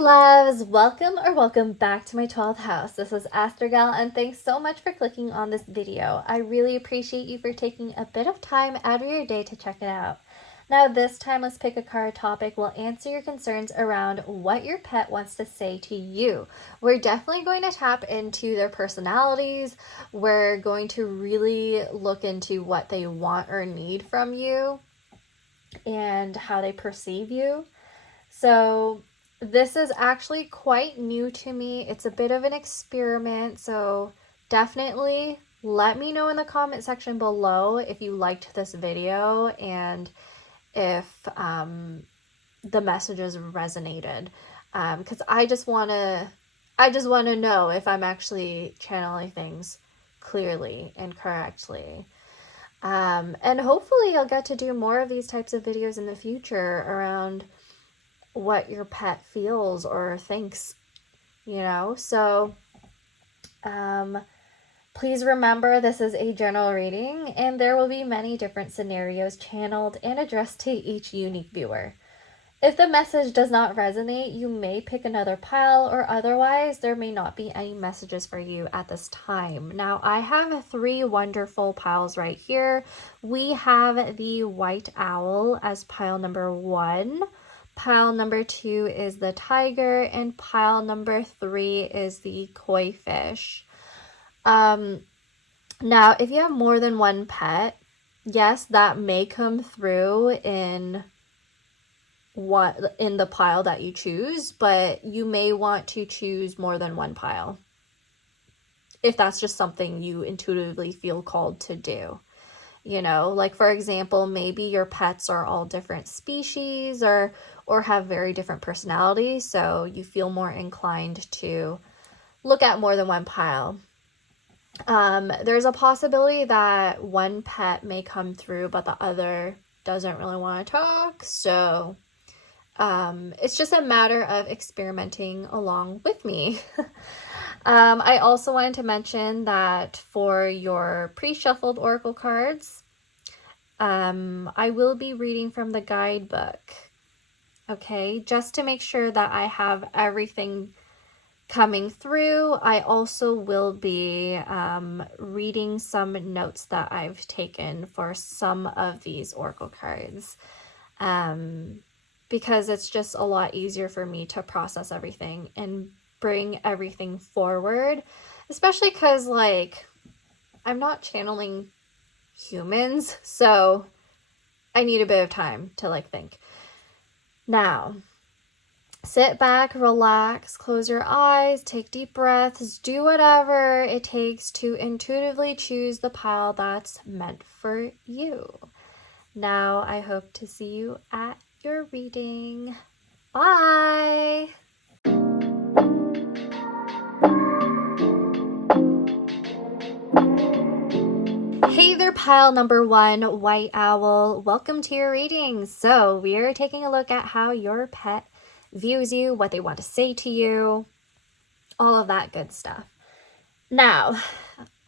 loves, welcome back to my 12th house. This is ASTROG L, and thanks so much for clicking on this video. I really appreciate you for taking a bit of time out of your day to check it out. Now this time, let's pick a card topic. We'll answer your concerns around what your pet wants to say to you. We're definitely going to tap into their personalities. We're going to really look into what they want or need from you and how they perceive you. So this is actually quite new to me. It's a bit of an experiment, so definitely let me know in the comment section below if you liked this video and if the messages resonated, because I just want to know if I'm actually channeling things clearly and correctly. And hopefully I'll get to do more of these types of videos in the future around what your pet feels or thinks, so please remember this is a general reading and there will be many different scenarios channeled and addressed to each unique viewer. If the message does not resonate, you may pick another pile, or otherwise there may not be any messages for you at this time. Now I have 3 wonderful piles right here. We have the white owl as pile number 1. Pile number 2 is the tiger, and pile number 3 is the koi fish. Now, if you have more than one pet, yes, that may come through in the pile that you choose, but you may want to choose more than one pile if that's just something you intuitively feel called to do. Like for example, maybe your pets are all different species or have very different personalities, so you feel more inclined to look at more than one pile. There's a possibility that one pet may come through, but the other doesn't really want to talk, so it's just a matter of experimenting along with me. I also wanted to mention that for your pre-shuffled oracle cards, I will be reading from the guidebook, okay, just to make sure that I have everything coming through. I also will be reading some notes that I've taken for some of these oracle cards, because it's just a lot easier for me to process everything and bring everything forward, especially because I'm not channeling humans, so I need a bit of time to think. Now, sit back, relax, close your eyes, take deep breaths, do whatever it takes to intuitively choose the pile that's meant for you. Now, I hope to see you at your reading. Bye! Hey there, pile number 1, white owl. Welcome to your reading. So we are taking a look at how your pet views you, what they want to say to you, all of that good stuff. Now,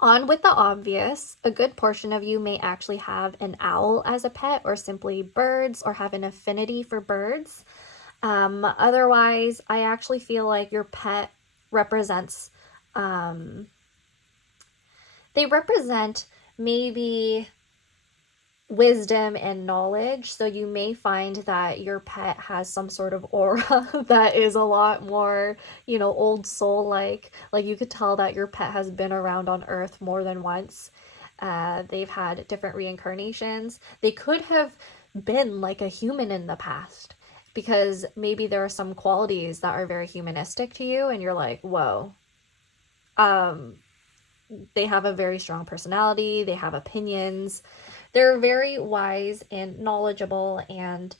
on with the obvious. A good portion of you may actually have an owl as a pet, or simply birds, or have an affinity for birds. Otherwise, I actually feel like your pet represents, they represent maybe wisdom and knowledge. So you may find that your pet has some sort of aura that is a lot more, old soul like you could tell that your pet has been around on earth more than once. They've had different reincarnations. They could have been like a human in the past, because maybe there are some qualities that are very humanistic to you and you're like, whoa. They have a very strong personality, they have opinions, they're very wise and knowledgeable, and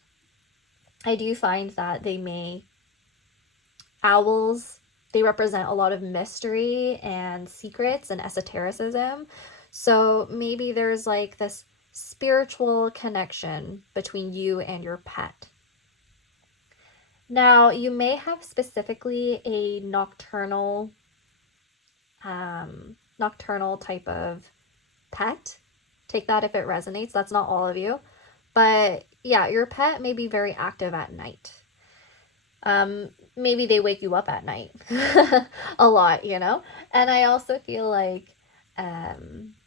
I do find that owls, they represent a lot of mystery and secrets and esotericism, so maybe there's this spiritual connection between you and your pet. Now, you may have specifically a nocturnal type of pet. Take that if it resonates. That's not all of you. But yeah, your pet may be very active at night. maybe they wake you up at night a lot, you know? And I also feel like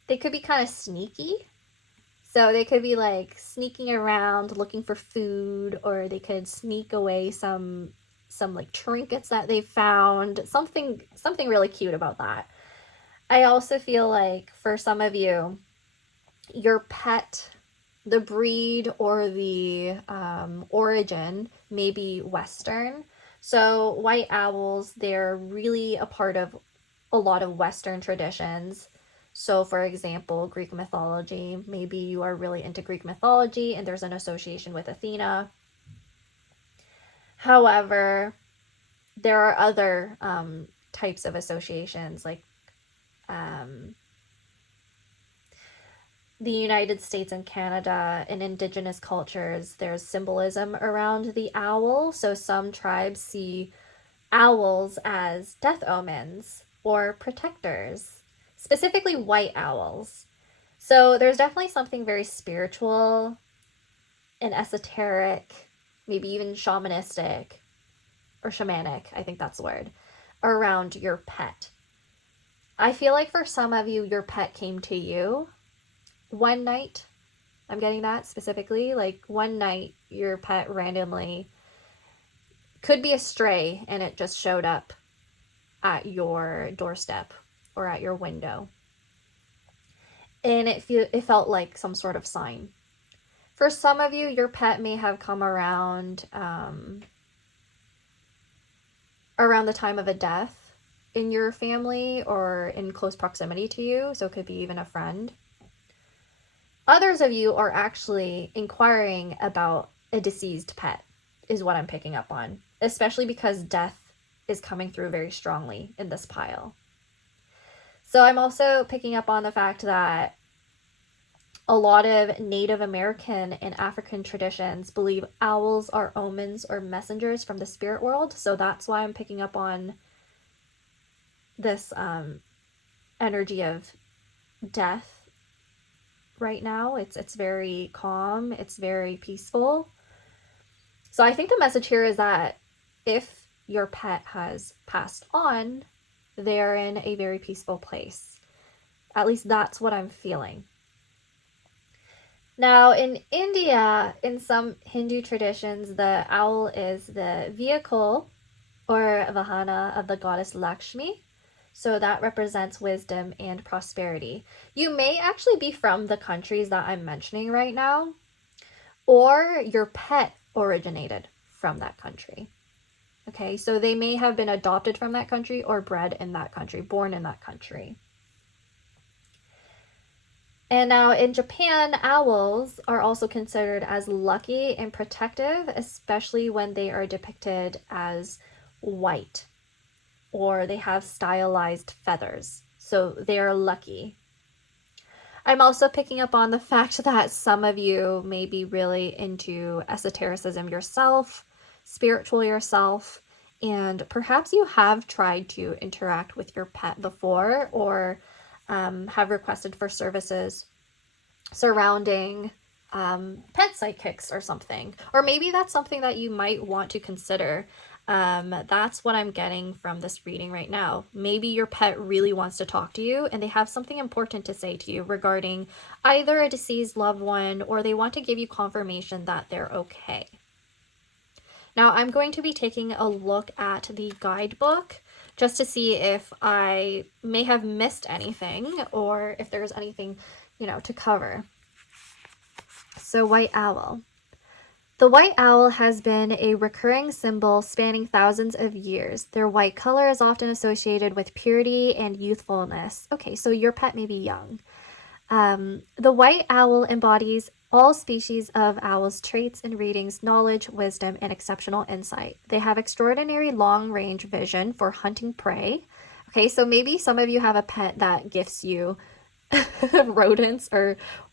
they could be kind of sneaky. So they could be like sneaking around looking for food, or they could sneak away some like trinkets that they found. Something really cute about that. I also feel like for some of you, your pet, the breed or the origin may be Western. So white owls, they're really a part of a lot of Western traditions. So for example, Greek mythology, maybe you are really into Greek mythology and there's an association with Athena. However, there are other types of associations, like the United States and Canada, in indigenous cultures, there's symbolism around the owl. So some tribes see owls as death omens or protectors, specifically white owls. So there's definitely something very spiritual and esoteric, maybe even shamanistic or shamanic, I think that's the word, around your pet. I feel like for some of you, your pet came to you one night. I'm getting that specifically. Like one night, your pet randomly, could be a stray, and it just showed up at your doorstep or at your window. And it felt like some sort of sign. For some of you, your pet may have come around around the time of a death in your family or in close proximity to you. So it could be even a friend. Others of you are actually inquiring about a deceased pet, is what I'm picking up on, especially because death is coming through very strongly in this pile. So I'm also picking up on the fact that a lot of Native American and African traditions believe owls are omens or messengers from the spirit world. So that's why I'm picking up on this energy of death right now. It's very calm. It's very peaceful. So I think the message here is that if your pet has passed on, they're in a very peaceful place. At least that's what I'm feeling. Now, in India, in some Hindu traditions, the owl is the vehicle or vahana of the goddess Lakshmi. So that represents wisdom and prosperity. You may actually be from the countries that I'm mentioning right now, or your pet originated from that country. Okay, so they may have been adopted from that country or bred in that country, born in that country. And now in Japan, owls are also considered as lucky and protective, especially when they are depicted as white or they have stylized feathers. So they are lucky. I'm also picking up on the fact that some of you may be really into esotericism yourself, spiritual yourself, and perhaps you have tried to interact with your pet before, or have requested for services surrounding pet psychics or something. Or maybe that's something that you might want to consider. That's what I'm getting from this reading right now. Maybe your pet really wants to talk to you and they have something important to say to you regarding either a deceased loved one, or they want to give you confirmation that they're okay. Now I'm going to be taking a look at the guidebook just to see if I may have missed anything or if there's anything, to cover. So white owl. The white owl has been a recurring symbol spanning thousands of years. Their white color is often associated with purity and youthfulness. Okay, so your pet may be young. The white owl embodies all species of owls' traits and readings, knowledge, wisdom, and exceptional insight. They have extraordinary long-range vision for hunting prey. Okay, so maybe some of you have a pet that gifts you rodents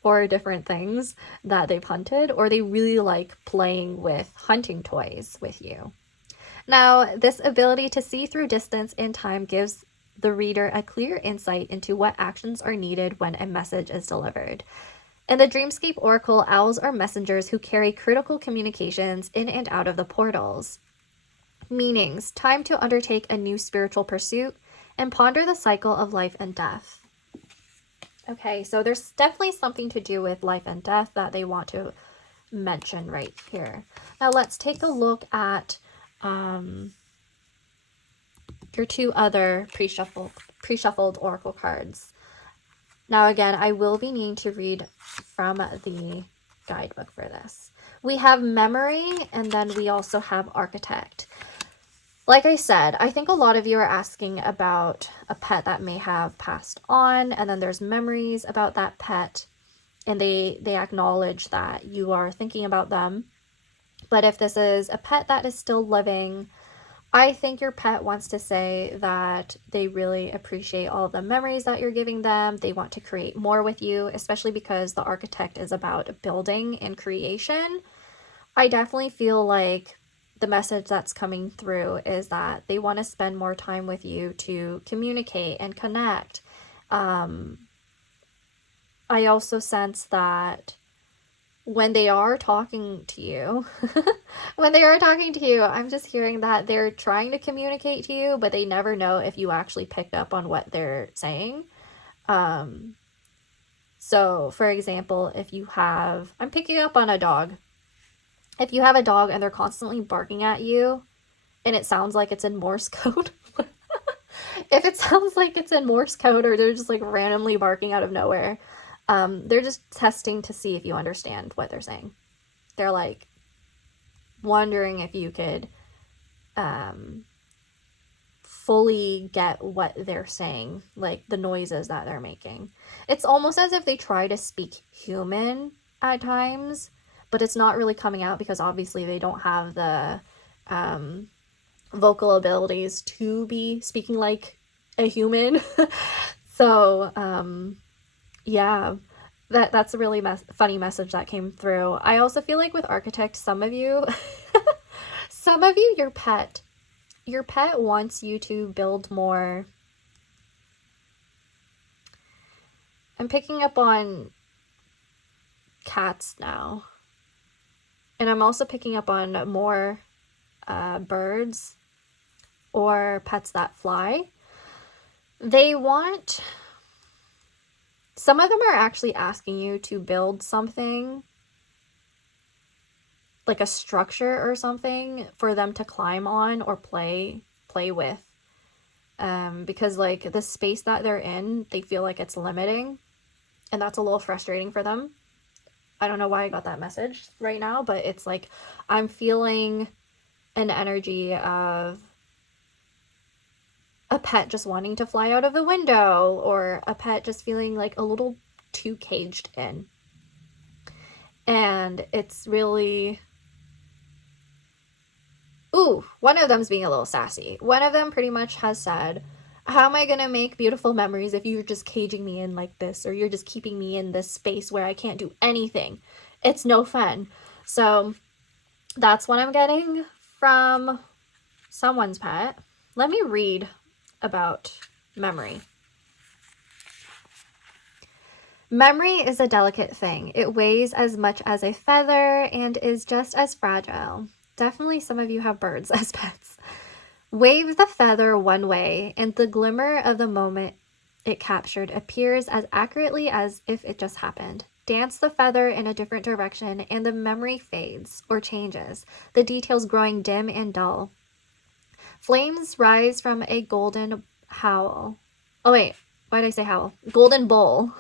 or different things that they've hunted, or they really like playing with hunting toys with you. Now, this ability to see through distance and time gives the reader a clear insight into what actions are needed when a message is delivered. In the Dreamscape Oracle, owls are messengers who carry critical communications in and out of the portals. Meanings: time to undertake a new spiritual pursuit and ponder the cycle of life and death. Okay, so there's definitely something to do with life and death that they want to mention right here. Now let's take a look at your two other pre-shuffled oracle cards. Now again, I will be needing to read from the guidebook for this. We have memory, and then we also have architect. Like I said, I think a lot of you are asking about a pet that may have passed on, and then there's memories about that pet, and they acknowledge that you are thinking about them. But if this is a pet that is still living, I think your pet wants to say that they really appreciate all the memories that you're giving them. They want to create more with you, especially because the architect is about building and creation. I definitely feel like the message that's coming through is that they want to spend more time with you to communicate and connect. I also sense that when they are talking to you, I'm just hearing that they're trying to communicate to you, but they never know if you actually picked up on what they're saying. So for example, if you have, I'm picking up on a dog. If you have a dog and they're constantly barking at you and it sounds like it's in Morse code, if it sounds like it's in Morse code or they're just like randomly barking out of nowhere, they're just testing to see if you understand what they're saying. They're like wondering if you could fully get what they're saying, like the noises that they're making. It's almost as if they try to speak human at times, but it's not really coming out because obviously they don't have the vocal abilities to be speaking like a human. So yeah, that's a really funny message that came through. I also feel like with architect, some of you your pet wants you to build more. I'm picking up on cats now. And I'm also picking up on more birds or pets that fly. Some of them are actually asking you to build something, like a structure or something, for them to climb on or play with. Because like the space that they're in, they feel like it's limiting. And that's a little frustrating for them. I don't know why I got that message right now, but it's like I'm feeling an energy of a pet just wanting to fly out of the window, or a pet just feeling like a little too caged in. And it's really... Ooh, one of them's being a little sassy. One of them pretty much has said, how am I going to make beautiful memories if you're just caging me in like this, or you're just keeping me in this space where I can't do anything? It's no fun. So that's what I'm getting from someone's pet. Let me read about memory. Memory is a delicate thing. It weighs as much as a feather and is just as fragile. Definitely some of you have birds as pets. Wave the feather one way, and the glimmer of the moment it captured appears as accurately as if it just happened. Dance the feather in a different direction, and the memory fades or changes, the details growing dim and dull. Flames rise from a golden howl. Oh wait, why did I say howl? Golden bowl.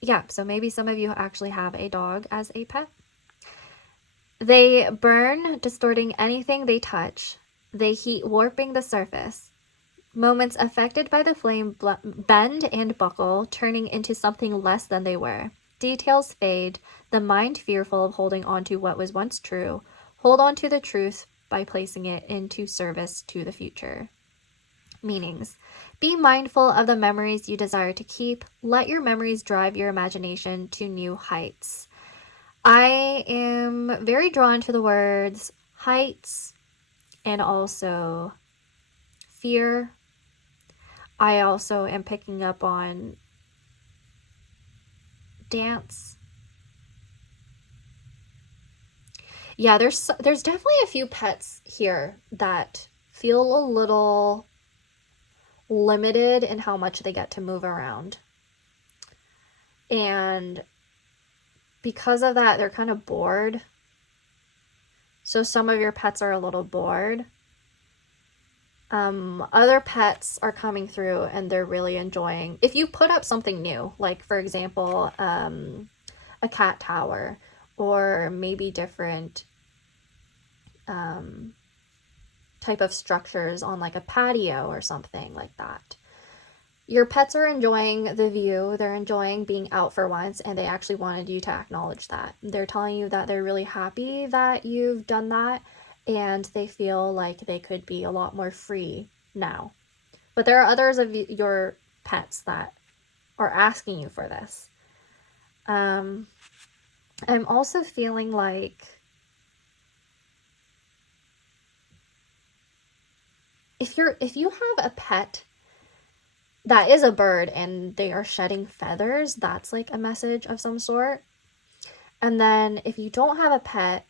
Yeah, so maybe some of you actually have a dog as a pet. They burn, distorting anything they touch. They heat, warping the surface. Moments affected by the flame bend and buckle, turning into something less than they were. Details fade, the mind fearful of holding on to what was once true. Hold on to the truth by placing it into service to the future. Meanings. Be mindful of the memories you desire to keep. Let your memories drive your imagination to new heights. I am very drawn to the words heights and also fear. I also am picking up on dance. Yeah, there's definitely a few pets here that feel a little limited in how much they get to move around. And because of that, they're kind of bored. So some of your pets are a little bored. Other pets are coming through and they're really enjoying. If you put up something new, like for example, a cat tower, or maybe different type of structures on like a patio or something like that. Your pets are enjoying the view, they're enjoying being out for once, and they actually wanted you to acknowledge that. They're telling you that they're really happy that you've done that, and they feel like they could be a lot more free now. But there are others of your pets that are asking you for this. I'm also feeling like if you have a pet that is a bird and they are shedding feathers, that's like a message of some sort. And then if you don't have a pet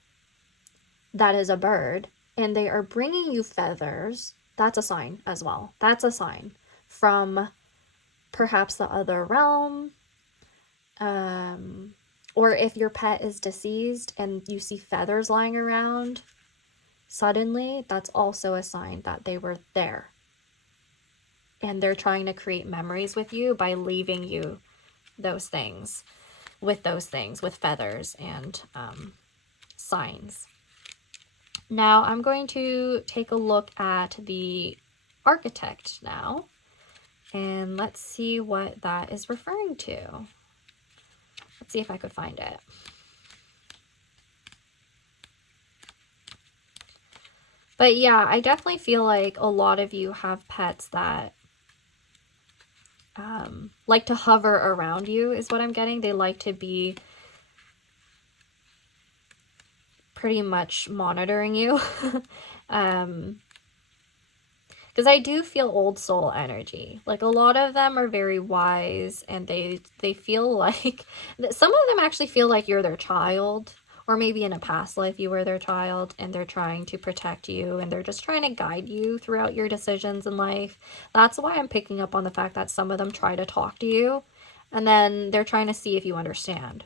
that is a bird and they are bringing you feathers, that's a sign as well. That's a sign from perhaps the other realm. Or if your pet is deceased and you see feathers lying around suddenly, that's also a sign that they were there. And they're trying to create memories with you by leaving you those things, with feathers and signs. Now I'm going to take a look at the architect now, and let's see what that is referring to. Let's see if I could find it. But yeah, I definitely feel like a lot of you have pets that like to hover around you is what I'm getting. They like to be pretty much monitoring you. Because I do feel old soul energy. Like a lot of them are very wise, and they feel like some of them actually feel like you're their child, or maybe in a past life you were their child and they're trying to protect you and they're just trying to guide you throughout your decisions in life. That's why I'm picking up on the fact that some of them try to talk to you and then they're trying to see if you understand.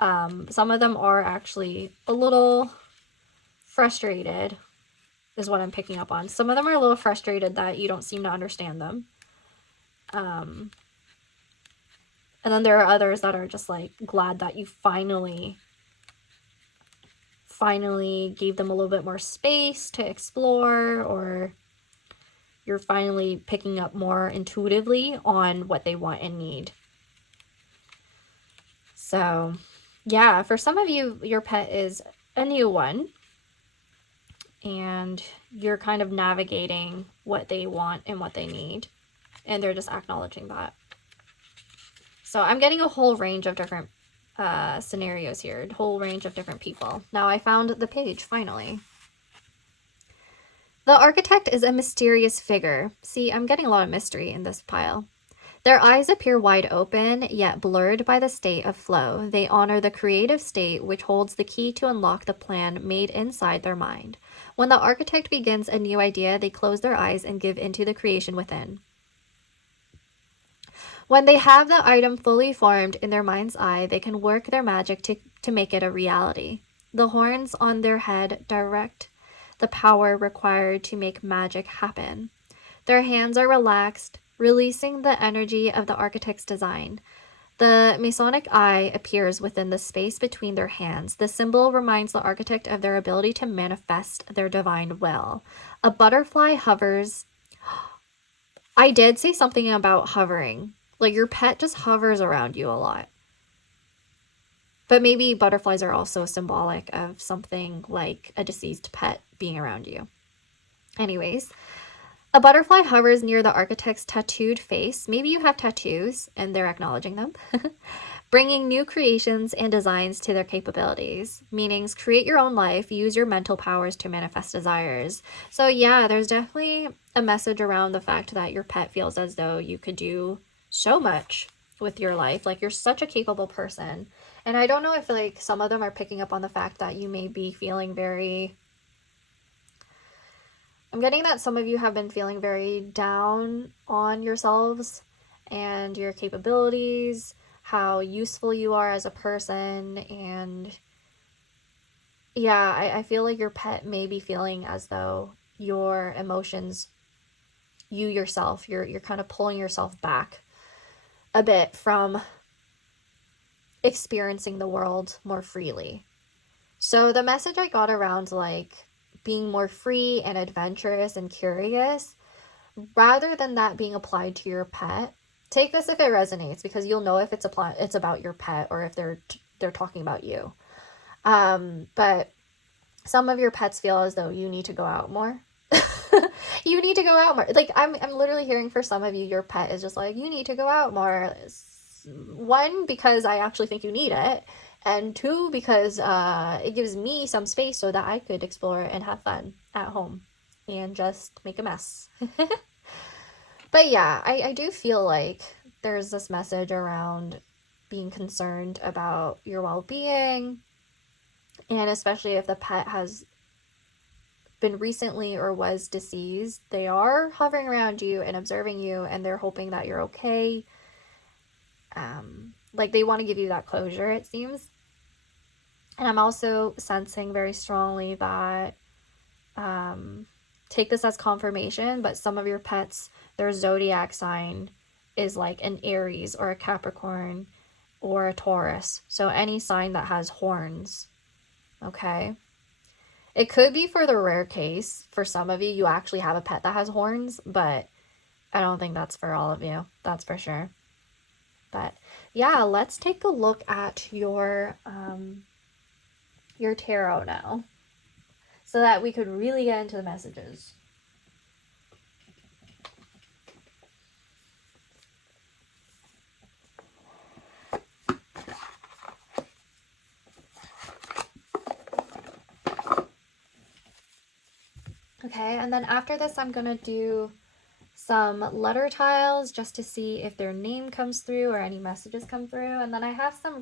Some of them are actually a little frustrated, is what I'm picking up on. Some of them are a little frustrated that you don't seem to understand them. And then there are others that are just like glad that you finally gave them a little bit more space to explore, or you're finally picking up more intuitively on what they want and need. So yeah, for some of you, your pet is a new one and you're kind of navigating what they want and what they need, and they're just acknowledging that. So I'm getting a whole range of different scenarios here, a whole range of different people. Now I found the page finally. The architect is a mysterious figure. See, I'm getting a lot of mystery in this pile. Their eyes appear wide open, yet blurred by the state of flow. They honor the creative state, which holds the key to unlock the plan made inside their mind. When the architect begins a new idea, they close their eyes and give into the creation within. When they have the item fully formed in their mind's eye, they can work their magic to make it a reality. The horns on their head direct the power required to make magic happen. Their hands are relaxed, releasing the energy of the architect's design. The Masonic eye appears within the space between their hands. The symbol reminds the architect of their ability to manifest their divine will. A butterfly hovers. I did say something about hovering. Like your pet just hovers around you a lot. But maybe butterflies are also symbolic of something like a deceased pet being around you. Anyways, a butterfly hovers near the architect's tattooed face. Maybe you have tattoos and they're acknowledging them. Bringing new creations and designs to their capabilities. Meanings, create your own life, use your mental powers to manifest desires. So yeah, there's definitely a message around the fact that your pet feels as though you could do so much with your life. Like you're such a capable person And I don't know if like some of them are picking up on the fact that you may be feeling very, I'm getting that some of you have been feeling very down on yourselves and your capabilities, how useful you are as a person. And yeah, I feel like your pet may be feeling as though your emotions, you yourself, you're kind of pulling yourself back a bit from experiencing the world more freely. So the message I got around like being more free and adventurous and curious, rather than that being applied to your pet, take this if it resonates, because you'll know if it's about your pet or if they're talking about you. But some of your pets feel as though you need to go out more. You need to go out more. Like I'm literally hearing for some of you, your pet is just like, you need to go out more. One, because I actually think you need it. And two, because it gives me some space so that I could explore and have fun at home and just make a mess. But yeah, I do feel like there's this message around being concerned about your well-being, and especially if the pet has been recently or was deceased, they are hovering around you and observing you, and they're hoping that you're okay. Like they want to give you that closure, it seems. And I'm also sensing very strongly that take this as confirmation, but some of your pets, their zodiac sign is like an Aries or a Capricorn or a Taurus. So any sign that has horns, okay? It could be, for the rare case, for some of you, you actually have a pet that has horns, but I don't think that's for all of you. That's for sure. But yeah, let's take a look at your tarot now, so that we could really get into the messages. Okay, and then after this, I'm going to do some letter tiles just to see if their name comes through or any messages come through. And then I have some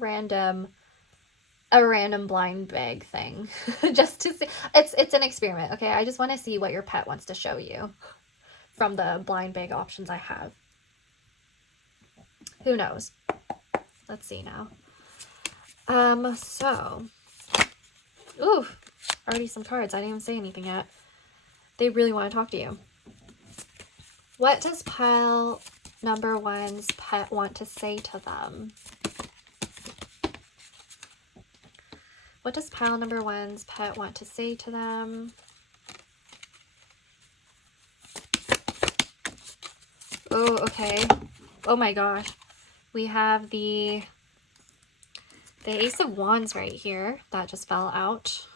a random blind bag thing just to see. It's an experiment, okay? I just want to see what your pet wants to show you from the blind bag options I have. Who knows? Let's see now. So, ooh, already some cards. I didn't even say anything yet. They really want to talk to you. What does pile number one's pet want to say to them? What does pile number one's pet want to say to them? Oh, okay. Oh my gosh. We have the Ace of Wands right here. That just fell out.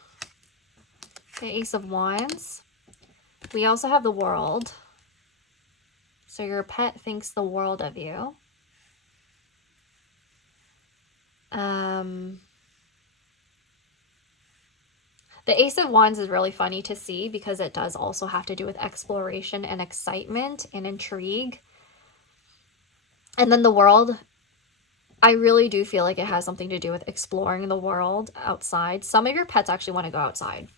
The Ace of Wands. We also have the World. So your pet thinks the world of you. The Ace of Wands is really funny to see because it does also have to do with exploration and excitement and intrigue. And then the World, I really do feel like it has something to do with exploring the world outside. Some of your pets actually want to go outside.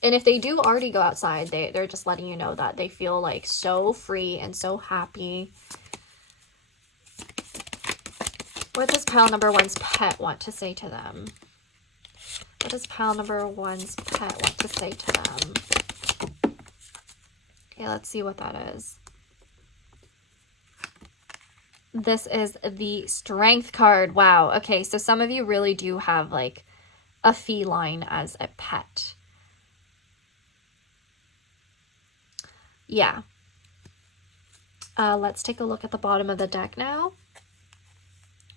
And if they do already go outside, they're just letting you know that they feel like so free and so happy. What does pile number one's pet want to say to them? What does pile number one's pet want to say to them? Okay, let's see what that is. This is the Strength card. Wow. Okay, so some of you really do have like a feline as a pet. Yeah. Let's take a look at the bottom of the deck now.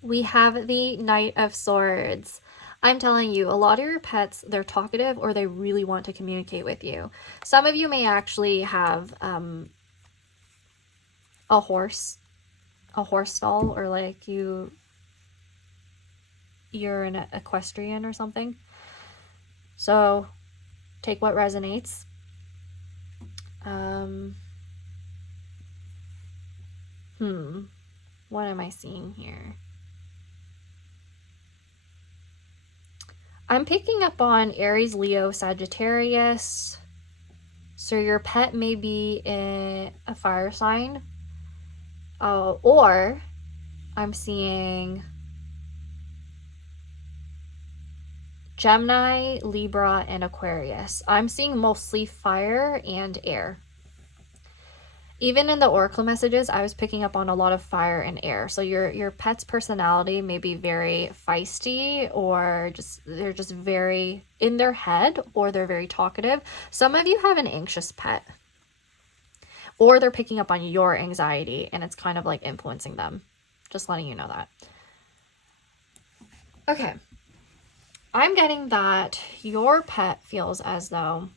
We have the Knight of Swords. I'm telling you, a lot of your pets, they're talkative or they really want to communicate with you. Some of you may actually have a horse stall, or like you're an equestrian or something. So take what resonates. What am I seeing here? I'm picking up on Aries, Leo, Sagittarius. So your pet may be in a fire sign. Or I'm seeing Gemini, Libra, and Aquarius. I'm seeing mostly fire and air. Even in the oracle messages, I was picking up on a lot of fire and air. So your pet's personality may be very feisty, or they're just very in their head, or they're very talkative. Some of you have an anxious pet, or they're picking up on your anxiety and it's kind of like influencing them. Just letting you know that. Okay. I'm getting that your pet feels as though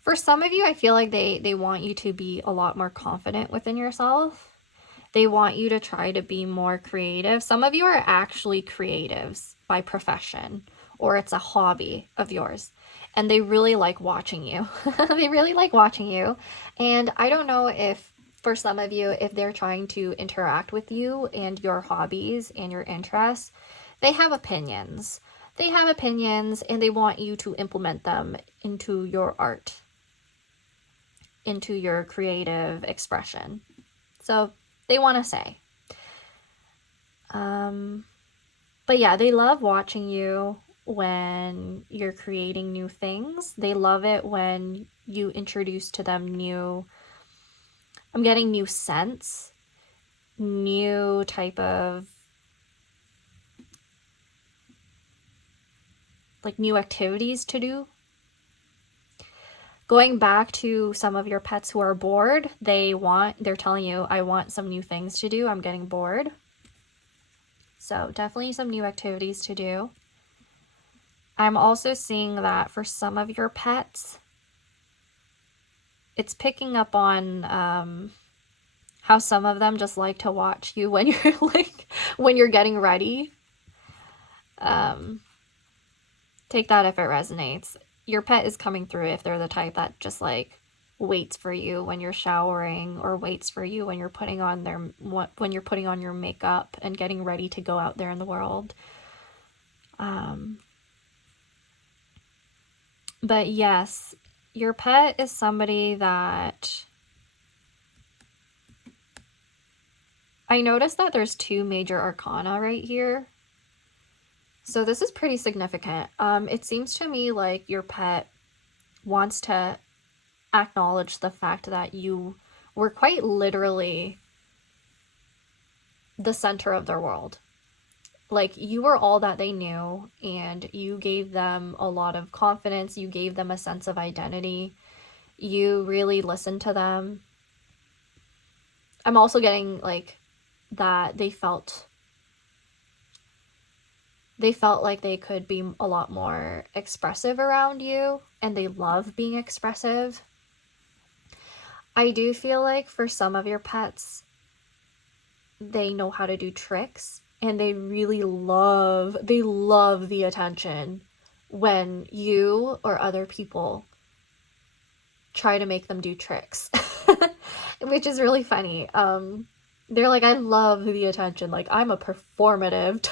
for some of you, I feel like they want you to be a lot more confident within yourself. They want you to try to be more creative. Some of you are actually creatives by profession, or it's a hobby of yours. And they really like watching you. They really like watching you. And I don't know if, for some of you, if they're trying to interact with you and your hobbies and your interests, they have opinions. They have opinions and they want you to implement them into your art, into your creative expression. So they want to say. But yeah, they love watching you when you're creating new things. They love it when you introduce to them I'm getting new scents, new type of, like, new activities to do. Going back to some of your pets who are bored, they're telling you, I want some new things to do. I'm getting bored. So definitely some new activities to do. I'm also seeing that for some of your pets, it's picking up on how some of them just like to watch you when you're when you're getting ready. Take that if it resonates. Your pet is coming through if they're the type that just like waits for you when you're showering, or waits for you when you're putting on your makeup and getting ready to go out there in the world. But yes, your pet is somebody that I noticed that there's 2 major arcana right here. So this is pretty significant. It seems to me like your pet wants to acknowledge the fact that you were quite literally the center of their world. Like, you were all that they knew, and you gave them a lot of confidence. You gave them a sense of identity. You really listened to them. I'm also getting like that they felt like they could be a lot more expressive around you, and they love being expressive. I do feel like for some of your pets, they know how to do tricks, and they really love the attention when you or other people try to make them do tricks, which is really funny. They're like, I love the attention. Like, I'm a performative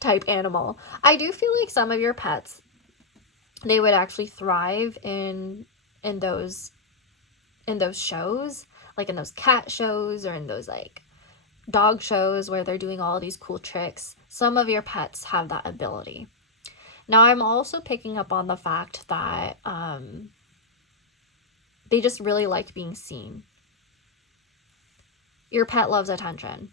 type animal. I do feel like some of your pets, they would actually thrive in those shows, like in those cat shows or in those like dog shows where they're doing all these cool tricks. Some of your pets have that ability. Now, I'm also picking up on the fact that they just really like being seen. Your pet loves attention.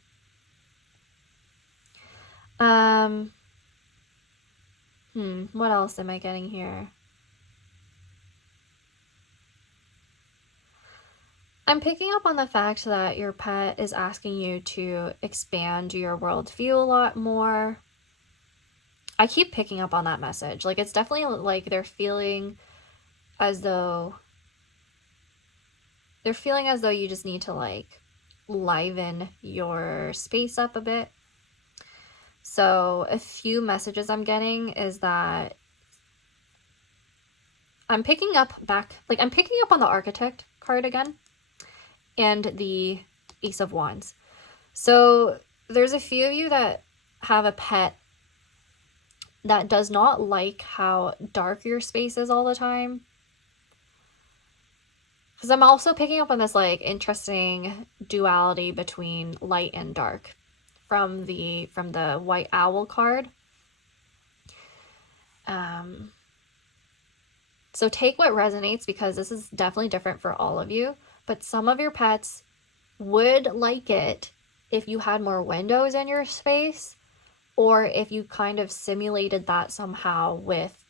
What else am I getting here? I'm picking up on the fact that your pet is asking you to expand your worldview a lot more. I keep picking up on that message. Like, it's definitely like they're feeling as though you just need to like liven your space up a bit. So a few messages I'm getting is that I'm picking up on the Architect card again, and the Ace of Wands. So there's a few of you that have a pet that does not like how dark your space is all the time. Because I'm also picking up on this like interesting duality between light and dark from the White Owl card. So take what resonates, because this is definitely different for all of you. But some of your pets would like it if you had more windows in your space, or if you kind of simulated that somehow with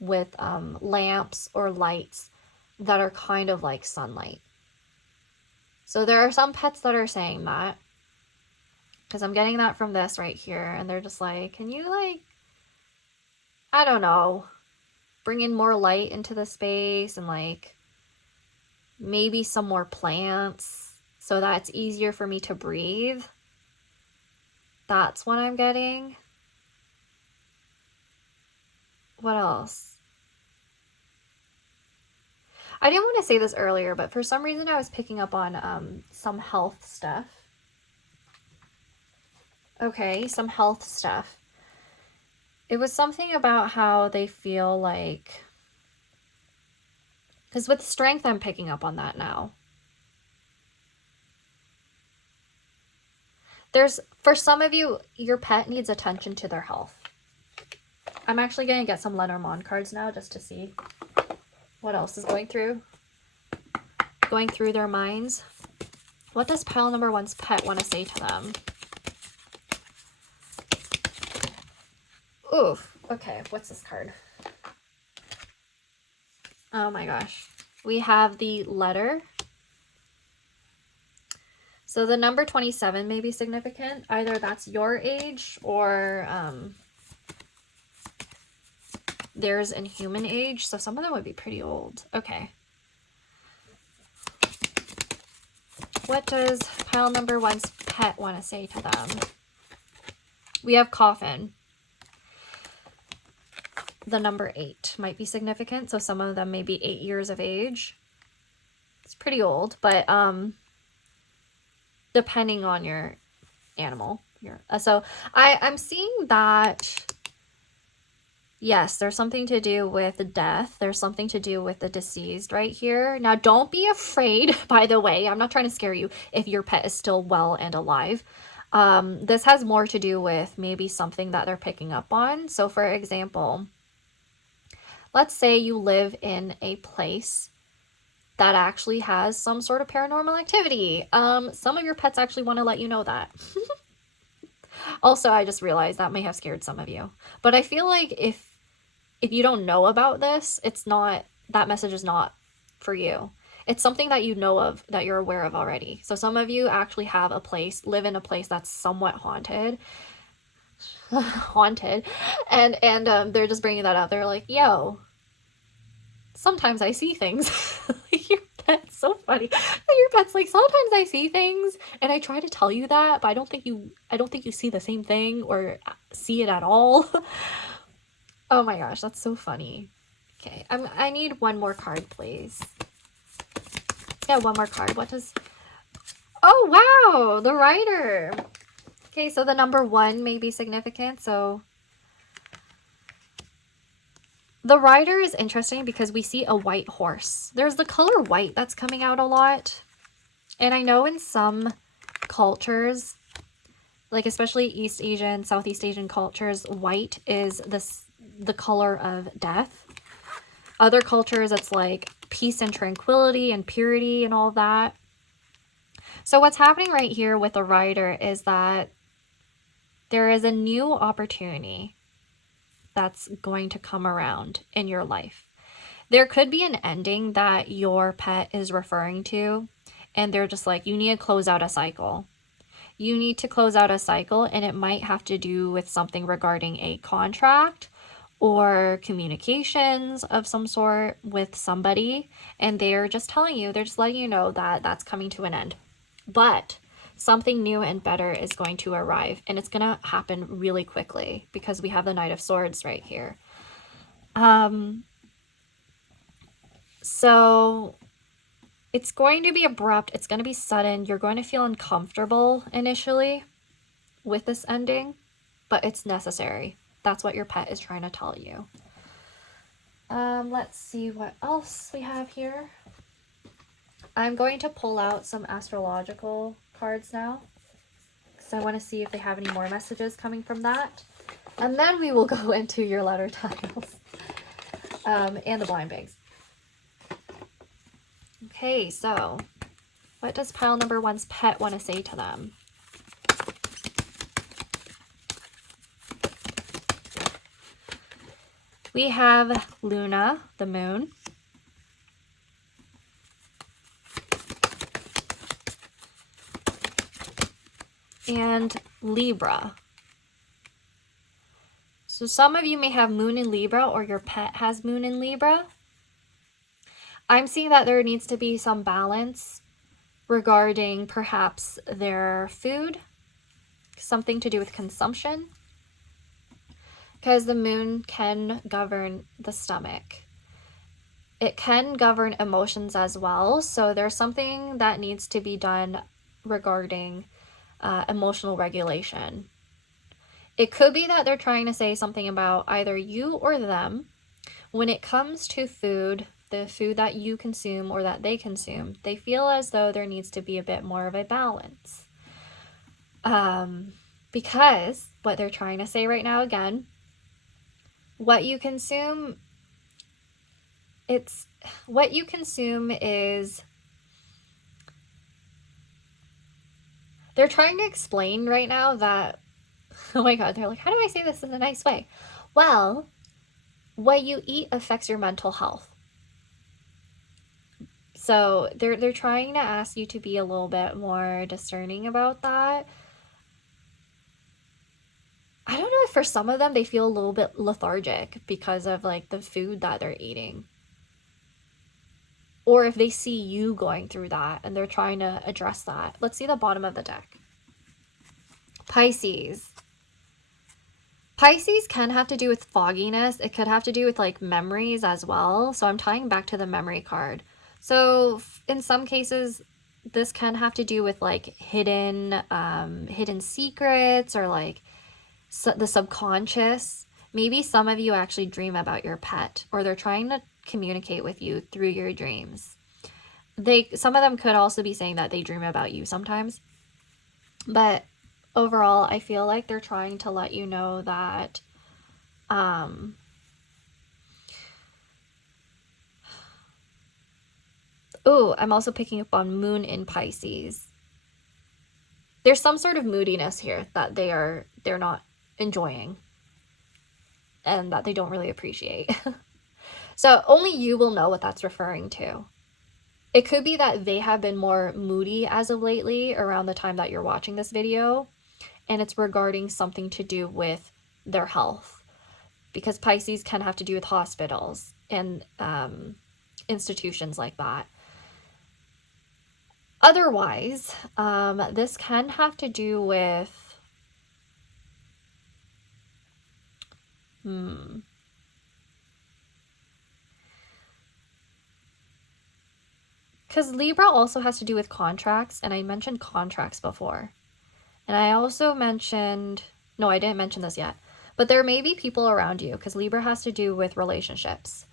lamps or lights that are kind of like sunlight. So there are some pets that are saying that, because I'm getting that from this right here, and they're just like, can you, like, I don't know, bring in more light into the space, and like maybe some more plants so that it's easier for me to breathe. That's what I'm getting. What else? I didn't want to say this earlier, but for some reason I was picking up on some health stuff. Okay, some health stuff. It was something about how they feel like, because with strength I'm picking up on that now. For some of you, your pet needs attention to their health. I'm actually going to get some Lenormand cards now just to see what else is going through their minds. What does pile number one's pet want to say to them? Ooh, okay, what's this card? Oh my gosh. We have the letter. So the number 27 may be significant. Either that's your age, or theirs in human age. So some of them would be pretty old. Okay. What does pile number one's pet want to say to them? We have coffin. The number 8 might be significant. So some of them may be 8 years of age. It's pretty old, but depending on your animal. So I'm seeing that, yes, there's something to do with death. There's something to do with the deceased right here. Now, don't be afraid, by the way. I'm not trying to scare you if your pet is still well and alive. This has more to do with maybe something that they're picking up on. So, for example, let's say you live in a place that actually has some sort of paranormal activity. Some of your pets actually want to let you know that. Also, I just realized that may have scared some of you. But I feel like if you don't know about this, it's not, that message is not for you. It's something that you know of, that you're aware of already. So some of you actually have a place, live in a place that's somewhat haunted. And they're just bringing that up. They're like, yo, sometimes I see things. Your pet's so funny. Your pet's like, sometimes I see things and I try to tell you that, but I don't think you see the same thing or see it at all. Oh my gosh, that's so funny. Okay, I need one more card, please. Yeah, one more card. What does... Oh, wow, the Rider. Okay, so the number 1 may be significant. So the Rider is interesting because we see a white horse. There's the color white that's coming out a lot. And I know in some cultures, like especially East Asian, Southeast Asian cultures, white is the color of death. Other cultures, it's like peace and tranquility and purity and all that. So what's happening right here with the Rider is that there is a new opportunity that's going to come around in your life. There could be an ending that your pet is referring to, and they're just like, you need to close out a cycle. You need to close out a cycle, and it might have to do with something regarding a contract or communications of some sort with somebody, and they're just telling you, they're just letting you know that that's coming to an end. But something new and better is going to arrive, and it's going to happen really quickly because we have the Knight of Swords right here. So It's going to be abrupt. It's going to be sudden. You're going to feel uncomfortable initially with this ending, but it's necessary. That's what your pet is trying to tell you. Let's see what else we have here. I'm going to pull out some astrological cards now, because I want to see if they have any more messages coming from that. And then we will go into your letter tiles and the blind bags. Okay, so what does pile number one's pet want to say to them? We have Luna, the moon. And Libra. So some of you may have moon in Libra, or your pet has moon in Libra. I'm seeing that there needs to be some balance regarding perhaps their food, something to do with consumption, because the moon can govern the stomach. It can govern emotions as well, so there's something that needs to be done regarding emotional regulation. It could be that they're trying to say something about either you or them. When it comes to food, the food that you consume or that they consume, they feel as though there needs to be a bit more of a balance. Because what they're trying to say right now, again, what you consume, is, they're trying to explain right now that, oh my God, they're like, how do I say this in a nice way? Well, what you eat affects your mental health. So they're trying to ask you to be a little bit more discerning about that. I don't know if for some of them they feel a little bit lethargic because of like the food that they're eating. Or if they see you going through that and they're trying to address that. Let's see the bottom of the deck. Pisces. Pisces can have to do with fogginess. It could have to do with like memories as well. So I'm tying back to the memory card. So in some cases, this can have to do with like hidden secrets, or like the subconscious. Maybe some of you actually dream about your pet, or they're trying to communicate with you through your dreams. Some of them could also be saying that they dream about you sometimes. But overall, I feel like they're trying to let you know that I'm also picking up on moon in Pisces. There's some sort of moodiness here that they're not enjoying and that they don't really appreciate. So only you will know what that's referring to. It could be that they have been more moody as of lately around the time that you're watching this video, and it's regarding something to do with their health, because Pisces can have to do with hospitals and institutions like that. Otherwise, this can have to do with because Libra also has to do with contracts, and I mentioned contracts before. And I also mentioned, no, I didn't mention this yet, but there may be people around you, because Libra has to do with relationships.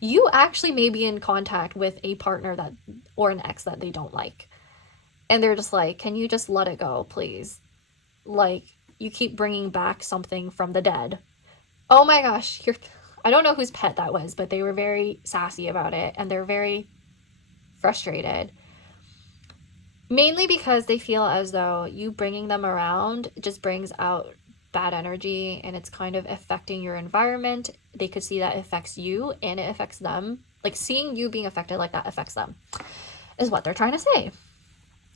You actually may be in contact with a partner that, or an ex that they don't like. And they're just like, can you just let it go, please? Like, you keep bringing back something from the dead. Oh my gosh, I don't know whose pet that was, but they were very sassy about it, and they're very frustrated. Mainly because they feel as though you bringing them around just brings out bad energy, and it's kind of affecting your environment. They could see that it affects you and it affects them. Like, seeing you being affected like that affects them, is what they're trying to say.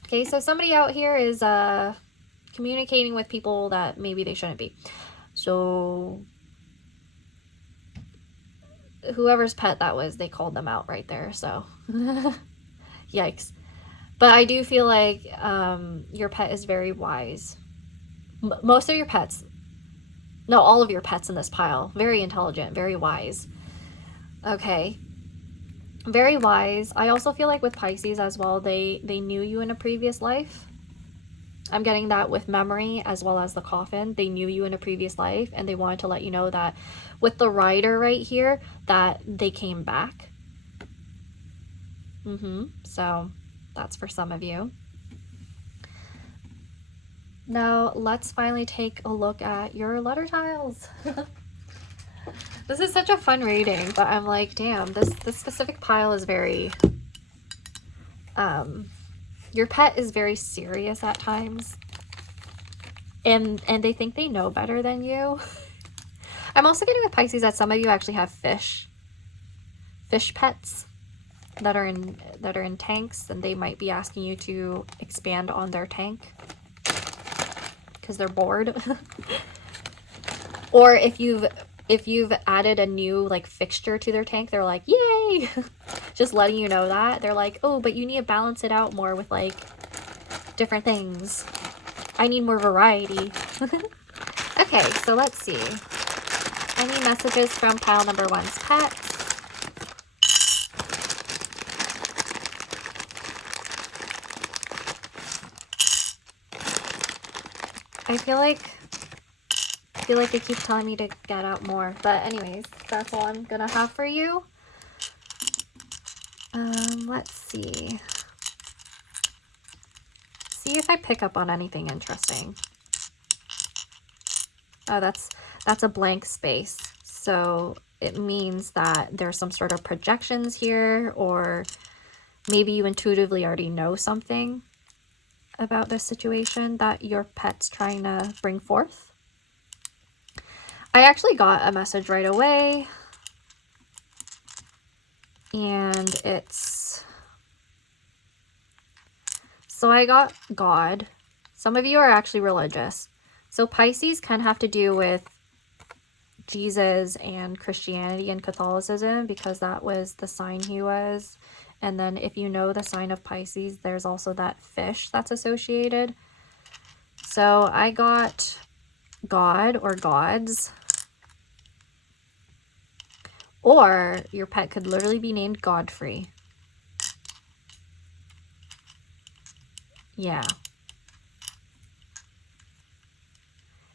Okay, so somebody out here is communicating with people that maybe they shouldn't be. So whoever's pet that was, they called them out right there. So yikes. But I do feel like your pet is very wise. Most of your pets, no, all of your pets in this pile, very intelligent, very wise. Okay. Very wise. I also feel like with Pisces as well, they knew you in a previous life. I'm getting that with memory as well as the coffin. They knew you in a previous life, and they wanted to let you know that with the rider right here, that they came back. So that's for some of you. Now let's finally take a look at your letter tiles. This is such a fun reading, but I'm like, damn, this specific pile is very, your pet is very serious at times. And they think they know better than you. I'm also getting with Pisces that some of you actually have fish pets that are in tanks, and they might be asking you to expand on their tank because they're bored. Or if you've added a new like fixture to their tank, they're like, yay. Just letting you know that. They're like, oh, but you need to balance it out more with like different things. I need more variety. Okay, so let's see. Any messages from pile number 1's pets? I feel like they keep telling me to get out more. But anyways, that's all I'm gonna have for you. Let's see. See if I pick up on anything interesting. Oh, that's a blank space. So it means that there's some sort of projections here, or maybe you intuitively already know something about this situation that your pet's trying to bring forth. I actually got a message right away, and so I got God. Some of you are actually religious. So Pisces can have to do with Jesus and Christianity and Catholicism, because that was the sign he was. And then if you know the sign of Pisces, there's also that fish that's associated. So I got God or gods. Or your pet could literally be named Godfrey. Yeah.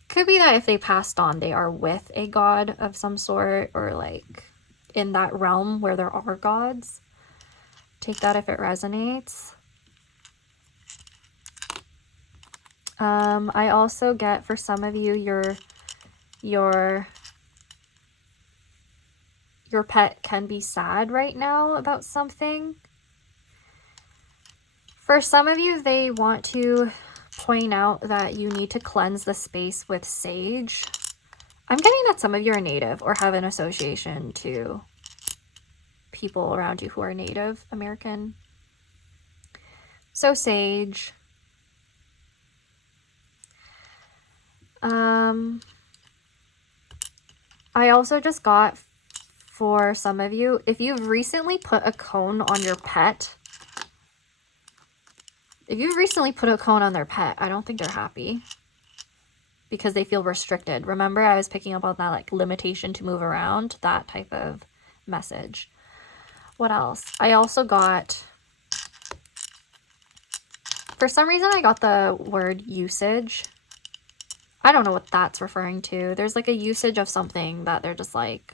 Could be that if they passed on, they are with a god of some sort, or like in that realm where there are gods. Take that if it resonates. I also get, for some of you, your pet can be sad right now about something. For some of you, they want to point out that you need to cleanse the space with sage. I'm getting that some of you are Native or have an association to people around you who are Native American. So sage. I also just got, for some of you, if you've recently put a cone on your pet, if you've recently put a cone on their pet, I don't think they're happy because they feel restricted. Remember, I was picking up on that like limitation to move around, that type of message. What else? I also got, for some reason, I got the word usage. I don't know what that's referring to. There's like a usage of something that they're just like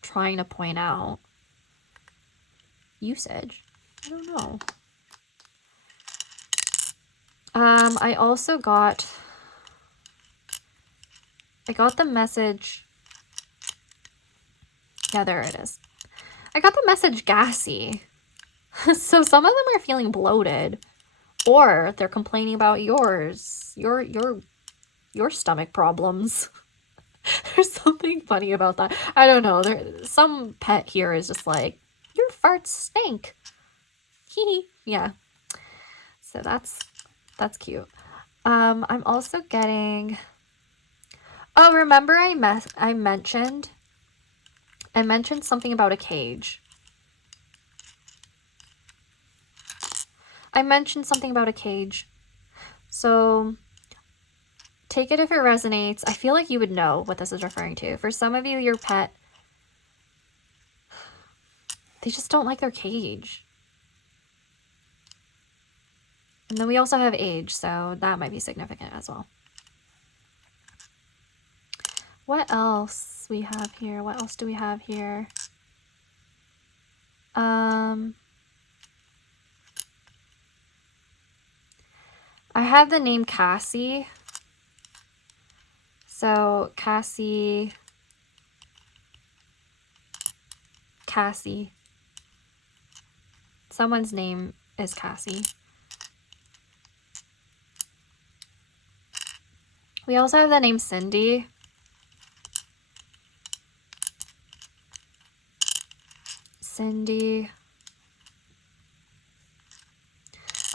trying to point out. Usage? I don't know. I also got, the message. Yeah, there it is. I got the message gassy. So some of them are feeling bloated, or they're complaining about your stomach problems. There's something funny about that. I don't know. Some pet here is just like, your farts stink. Hee. Yeah. So that's cute. I'm also getting, oh, remember I mentioned something about a cage. I mentioned something about a cage. So take it if it resonates. I feel like you would know what this is referring to. For some of you, your pet, They just don't like their cage. And then we also have age, so that might be significant as well. What else we have here? What else do we have here? I have the name Cassie. So Cassie. Someone's name is Cassie. We also have the name Cindy.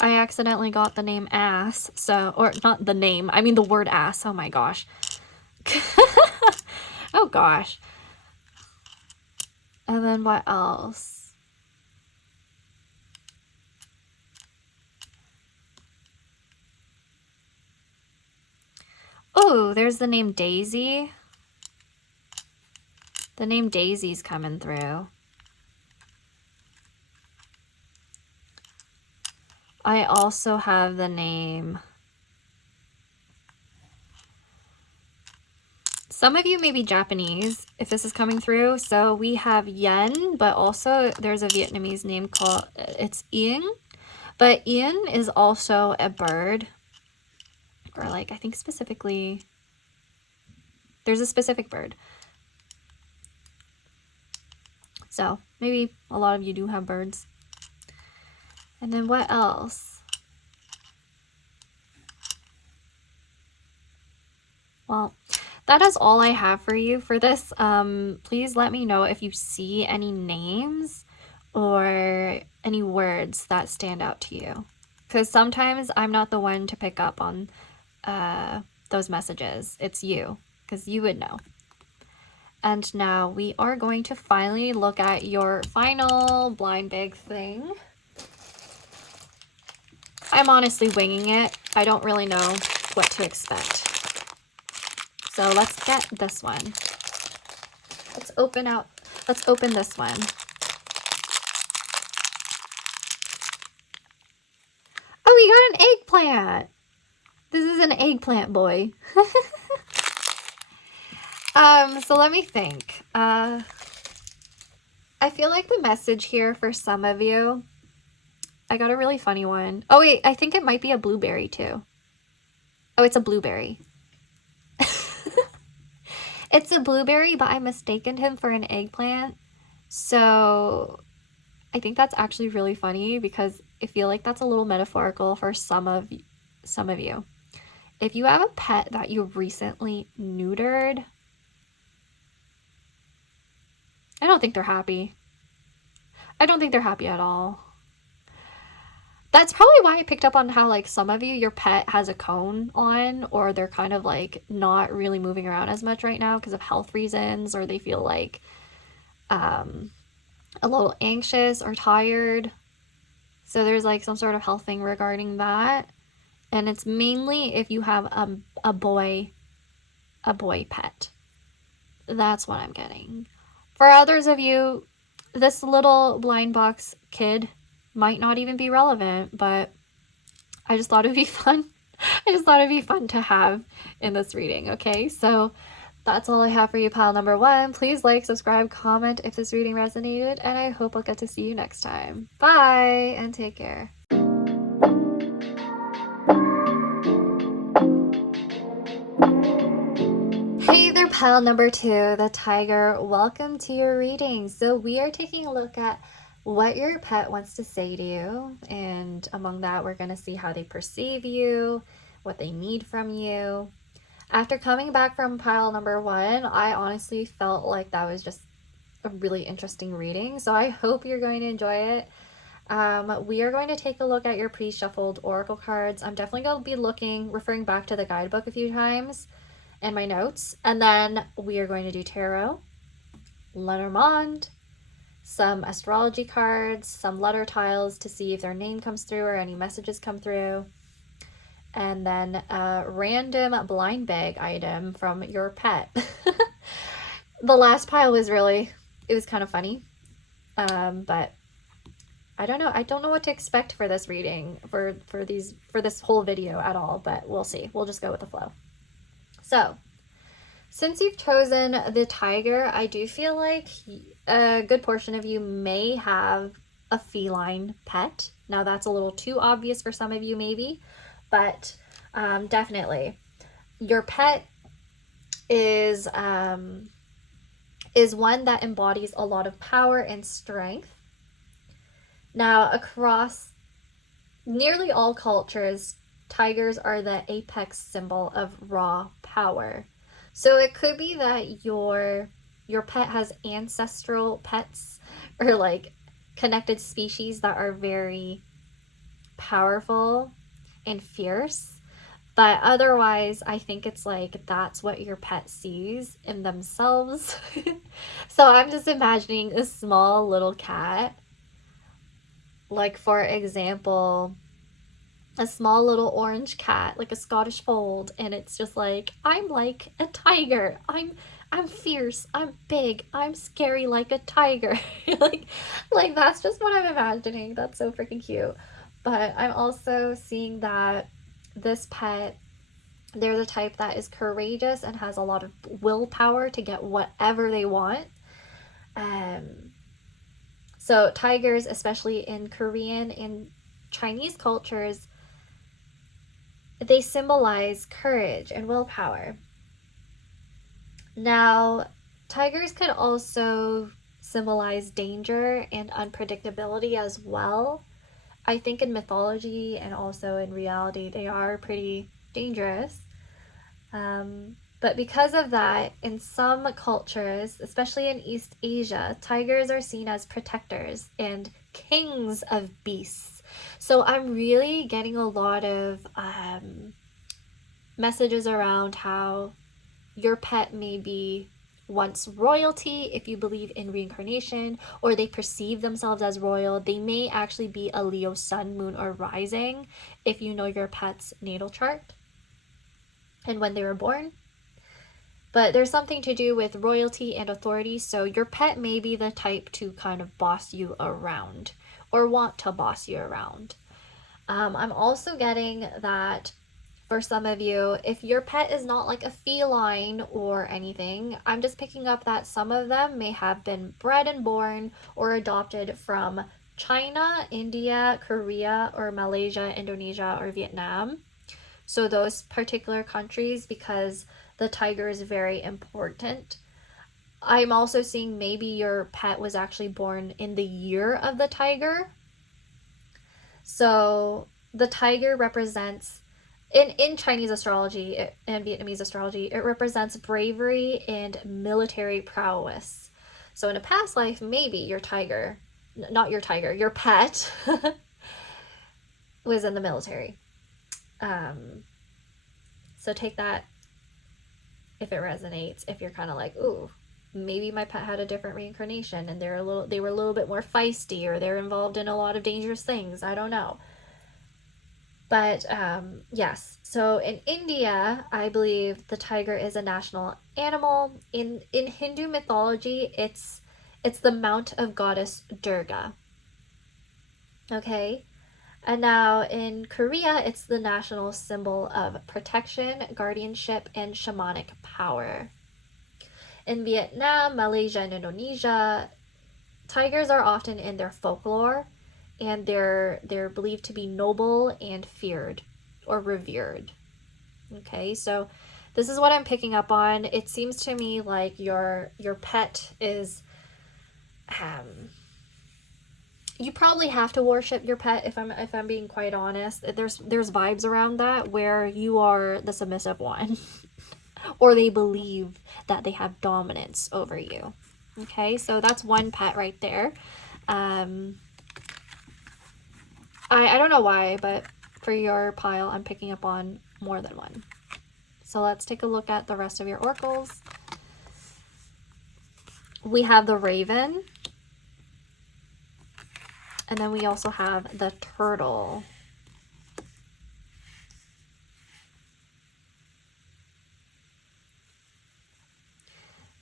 I accidentally got the name ass, so, or not the name, I mean the word ass. Oh my gosh. Oh gosh. And then what else? Oh, there's the name Daisy. The name Daisy's coming through. I also have the name. Some of you may be Japanese if this is coming through. So we have Yen, but also there's a Vietnamese name called, it's Yin. But Yin is also a bird. Or like, I think specifically, there's a specific bird. So maybe a lot of you do have birds. And then what else? Well, that is all I have for you for this. Please let me know if you see any names or any words that stand out to you. Because sometimes I'm not the one to pick up on those messages. It's you, because you would know. And now we are going to finally look at your final blind bag thing. I'm honestly winging it. I don't really know what to expect. So let's get this one. Let's open this one. Oh, we got an eggplant. This is an eggplant boy. So let me think. I feel like the message here for some of you, I got a really funny one. Oh wait, I think it might be a blueberry too. Oh, it's a blueberry. It's a blueberry, but I mistaken him for an eggplant. So I think that's actually really funny because I feel like that's a little metaphorical for some of you. If you have a pet that you recently neutered, I don't think they're happy. I don't think they're happy at all. That's probably why I picked up on how, like, some of you, your pet has a cone on, or they're kind of, like, not really moving around as much right now because of health reasons, or they feel, like, a little anxious or tired. So there's, like, some sort of health thing regarding that. And it's mainly if you have a boy pet. That's what I'm getting. For others of you, this little blind box kid might not even be relevant, but I just thought it'd be fun. I just thought it'd be fun to have in this reading, okay? So that's all I have for you, pile number one. Please like, subscribe, comment if this reading resonated, and I hope I'll get to see you next time. Bye, and take care. Hey there, pile number two, the tiger. Welcome to your reading. So we are taking a look at what your pet wants to say to you, and among that we're going to see how they perceive you, what they need from you. After coming back from pile number one, I honestly felt like that was just a really interesting reading, so I hope you're going to enjoy it. We are going to take a look at your pre-shuffled oracle cards. I'm definitely going to be referring back to the guidebook a few times and my notes, and then we are going to do tarot, Lenormand, some astrology cards, some letter tiles to see if their name comes through or any messages come through, and then a random blind bag item from your pet. The last pile was it was kind of funny. But I don't know. I don't know what to expect for this reading, for this whole video at all, but we'll see. We'll just go with the flow. So, since you've chosen the tiger, I do feel like a good portion of you may have a feline pet. Now, that's a little too obvious for some of you maybe, but definitely. Your pet is one that embodies a lot of power and strength. Now, across nearly all cultures, tigers are the apex symbol of raw power. So it could be that your pet has ancestral pets or like connected species that are very powerful and fierce. But otherwise, I think it's like that's what your pet sees in themselves. So I'm just imagining a small little cat. Like, for example, a small little orange cat, like a Scottish fold, and it's just like, I'm like a tiger. I'm fierce. I'm big. I'm scary like a tiger. like that's just what I'm imagining. That's so freaking cute. But I'm also seeing that this pet, they're the type that is courageous and has a lot of willpower to get whatever they want. So tigers, especially in Korean and Chinese cultures, they symbolize courage and willpower. Now, tigers could also symbolize danger and unpredictability as well. I think in mythology and also in reality, they are pretty dangerous. But because of that, in some cultures, especially in East Asia, tigers are seen as protectors and kings of beasts. So I'm really getting a lot of messages around how your pet may be once royalty if you believe in reincarnation, or they perceive themselves as royal. They may actually be a Leo sun, moon, or rising if you know your pet's natal chart and when they were born. But there's something to do with royalty and authority, so your pet may be the type to kind of boss you around or want to boss you around. I'm also getting that for some of you, if your pet is not like a feline or anything, I'm just picking up that some of them may have been bred and born or adopted from China, India, Korea, or Malaysia, Indonesia, or Vietnam. So those particular countries, because the tiger is very important. I'm also seeing maybe your pet was actually born in the year of the tiger. So the tiger represents, in Chinese astrology and Vietnamese astrology, it represents bravery and military prowess. So in a past life, maybe your pet was in the military. So take that if it resonates, if you're kind of like, ooh, maybe my pet had a different reincarnation and they were a little bit more feisty, or they're involved in a lot of dangerous things. I don't know. But yes, so in India, I believe the tiger is a national animal. In Hindu mythology, it's the mount of goddess Durga. Okay? And now in Korea, it's the national symbol of protection, guardianship, and shamanic power. In Vietnam, Malaysia, and Indonesia, tigers are often in their folklore, and they're believed to be noble and feared or revered. Okay, so this is what I'm picking up on. It seems to me like your pet is you probably have to worship your pet, if I'm being quite honest. There's vibes around that where you are the submissive one or they believe that they have dominance over you. Okay, so that's one pet right there. I don't know why, but for your pile, I'm picking up on more than one. So let's take a look at the rest of your oracles. We have the raven. And then we also have the turtle.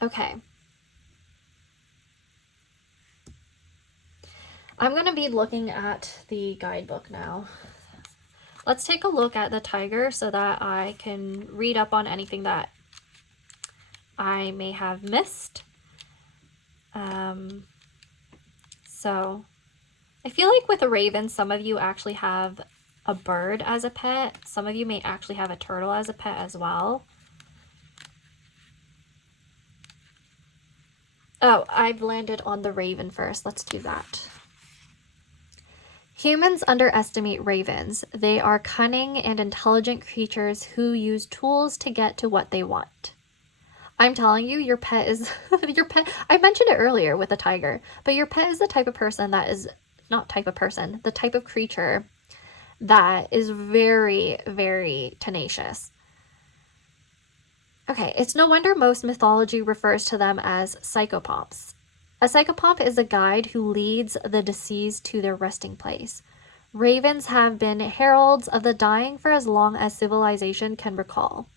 Okay. I'm going to be looking at the guidebook now. Let's take a look at the tiger so that I can read up on anything that I may have missed. So I feel like with a raven, some of you actually have a bird as a pet. Some of you may actually have a turtle as a pet as well. Oh, I've landed on the raven first. Let's do that. Humans underestimate ravens. They are cunning and intelligent creatures who use tools to get to what they want. I'm telling you, your pet is your pet. I mentioned it earlier with the tiger, but your pet is the type of person that is not type of person, the type of creature that is very, very tenacious. Okay, it's no wonder most mythology refers to them as psychopomps. A psychopomp is a guide who leads the deceased to their resting place. Ravens have been heralds of the dying for as long as civilization can recall.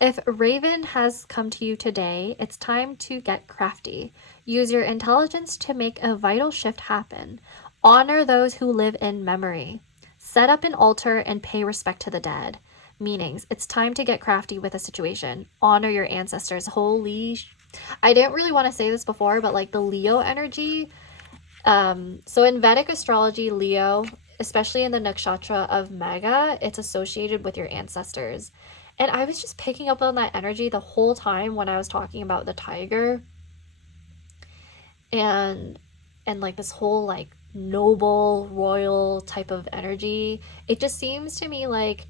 If a raven has come to you today, it's time to get crafty. Use your intelligence to make a vital shift happen. Honor those who live in memory. Set up an altar and pay respect to the dead. Meanings, it's time to get crafty with a situation. Honor your ancestors. Holy I didn't really want to say this before, but like the Leo energy. So in Vedic astrology, Leo, especially in the nakshatra of Megha, it's associated with your ancestors. And I was just picking up on that energy the whole time when I was talking about the tiger. And like this whole like noble, royal type of energy. It just seems to me like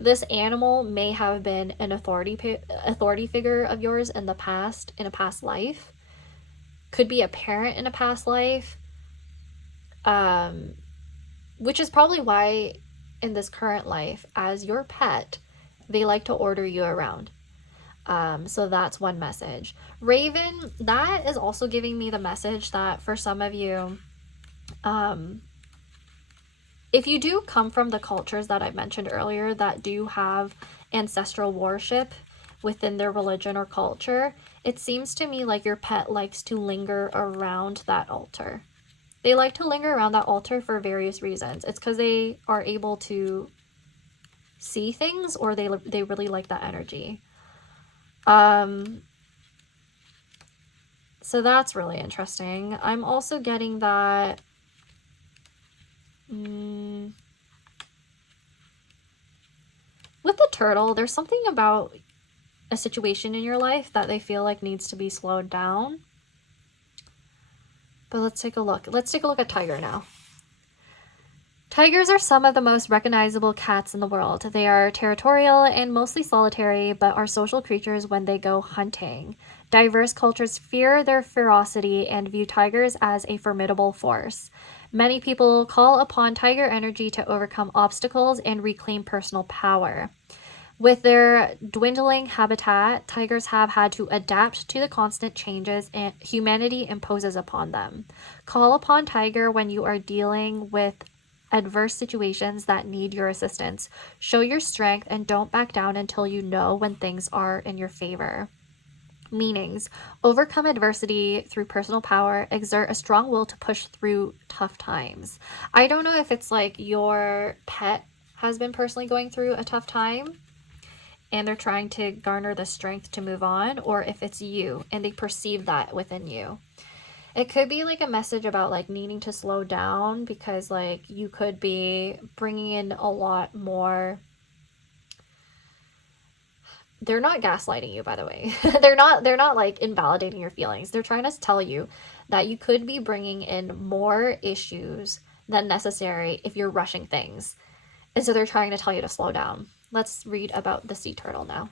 this animal may have been an authority figure of yours in the past, in a past life. Could be a parent in a past life. Which is probably why in this current life, as your pet, they like to order you around. So that's one message. Raven, that is also giving me the message that for some of you, if you do come from the cultures that I mentioned earlier that do have ancestral worship within their religion or culture, it seems to me like your pet likes to linger around that altar. They like to linger around that altar for various reasons. It's because they are able to see things, or they really like that energy. So that's really interesting. I'm also getting that with the turtle, there's something about a situation in your life that they feel like needs to be slowed down. But let's take a look. Let's take a look at tiger now. Tigers are some of the most recognizable cats in the world. They are territorial and mostly solitary, but are social creatures when they go hunting. Diverse cultures fear their ferocity and view tigers as a formidable force. Many people call upon tiger energy to overcome obstacles and reclaim personal power. With their dwindling habitat, tigers have had to adapt to the constant changes humanity imposes upon them. Call upon tiger when you are dealing with adverse situations that need your assistance. Show your strength and don't back down until you know when things are in your favor. Meanings: overcome adversity through personal power, exert a strong will to push through tough times. I don't know if it's like your pet has been personally going through a tough time and they're trying to garner the strength to move on, or if it's you and they perceive that within you. It could be like a message about like needing to slow down because like you could be bringing in a lot more. They're not gaslighting you, by the way. they're not like invalidating your feelings. They're trying to tell you that you could be bringing in more issues than necessary if you're rushing things. And so they're trying to tell you to slow down. Let's read about the sea turtle now.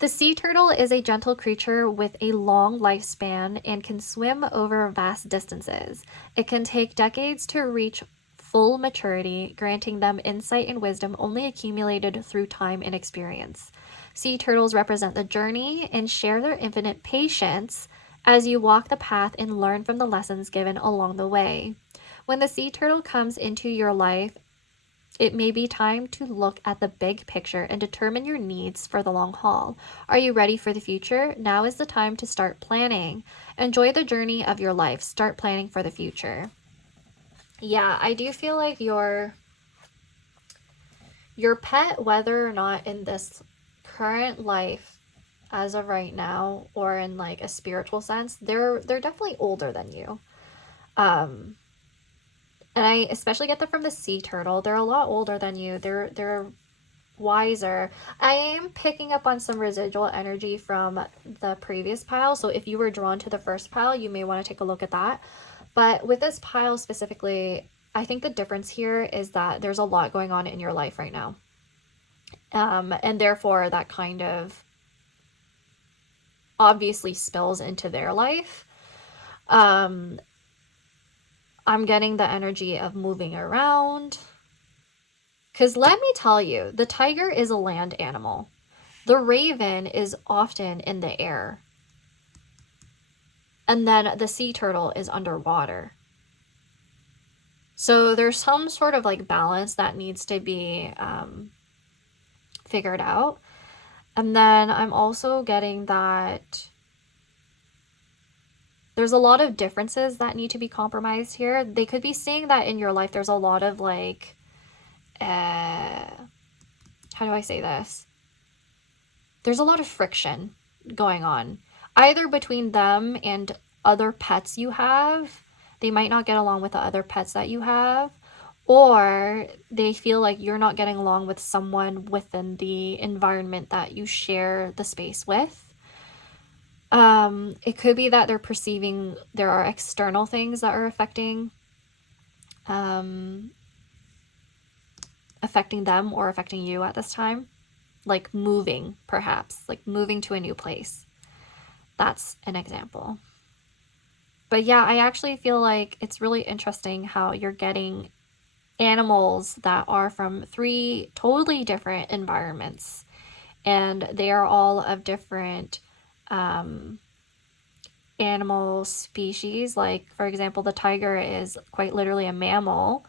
The sea turtle is a gentle creature with a long lifespan and can swim over vast distances. It can take decades to reach full maturity, granting them insight and wisdom only accumulated through time and experience. Sea turtles represent the journey and share their infinite patience as you walk the path and learn from the lessons given along the way. When the sea turtle comes into your life, it may be time to look at the big picture and determine your needs for the long haul. Are you ready for the future? Now is the time to start planning. Enjoy the journey of your life. Start planning for the future. Yeah, I do feel like your pet, whether or not in this current life as of right now or in like a spiritual sense, they're definitely older than you. And I especially get that from the sea turtle. They're a lot older than you. They're wiser. I am picking up on some residual energy from the previous pile. So if you were drawn to the first pile, you may want to take a look at that. But with this pile specifically, I think the difference here is that there's a lot going on in your life right now. And therefore that kind of obviously spills into their life. I'm getting the energy of moving around. Because let me tell you, the tiger is a land animal. The raven is often in the air. And then the sea turtle is underwater. So there's some sort of like balance that needs to be figured out. And then I'm also getting that there's a lot of differences that need to be compromised here. They could be seeing that in your life there's a lot of like, how do I say this? There's a lot of friction going on, either between them and other pets you have. They might not get along with the other pets that you have, or they feel like you're not getting along with someone within the environment that you share the space with. It could be that they're perceiving there are external things that are affecting them or affecting you at this time. Like moving, perhaps. Like moving to a new place. That's an example. But yeah, I actually feel like it's really interesting how you're getting animals that are from 3 totally different environments. And they are all of different animal species. Like, for example, the tiger is quite literally a mammal.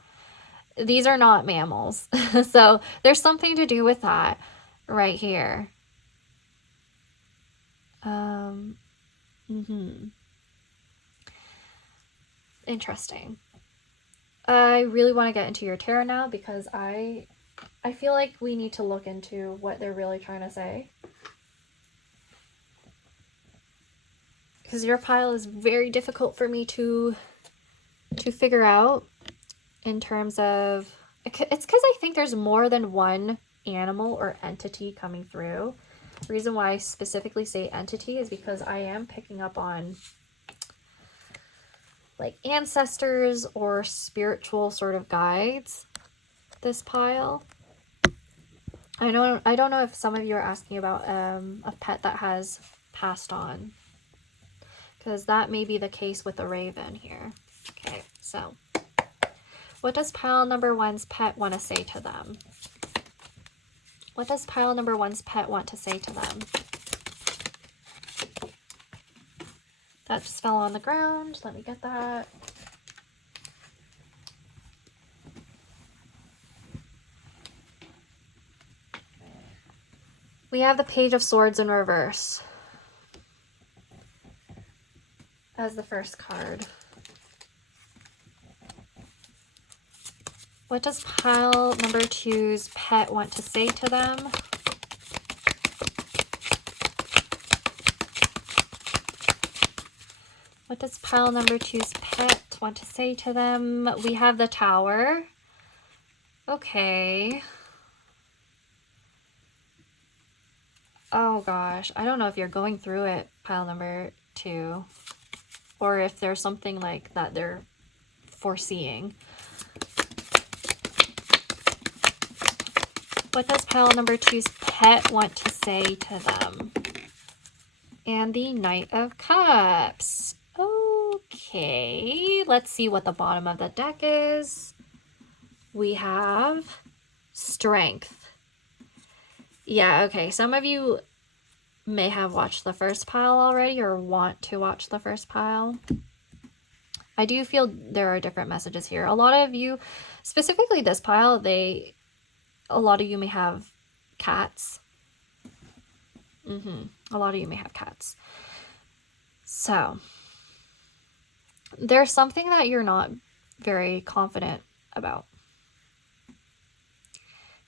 These are not mammals. So there's something to do with that right here. Interesting. I really want to get into your tarot now because I feel like we need to look into what they're really trying to say. Because your pile is very difficult for me to figure out in terms of... It's because I think there's more than one animal or entity coming through. The reason why I specifically say entity is because I am picking up on like ancestors or spiritual sort of guides, this pile. I don't know if some of you are asking about a pet that has passed on, because that may be the case with the raven here. Okay, so what does pile number 1's pet want to say to them? What does pile number 1's pet want to say to them? That just fell on the ground. Let me get that. We have the Page of Swords in reverse as the first card. What does pile number 2's pet want to say to them? What does pile number 2's pet want to say to them? We have the Tower. Okay. Oh gosh, I don't know if you're going through it, pile number 2, or if there's something like that they're foreseeing. What does pile number 2's pet want to say to them? And the Knight of Cups. Okay, let's see what the bottom of the deck is. We have Strength. Yeah, okay, some of you may have watched the first pile already or want to watch the first pile. I do feel there are different messages here. A lot of you, specifically this pile, they a lot of you may have cats. A lot of you may have cats. So there's something that you're not very confident about.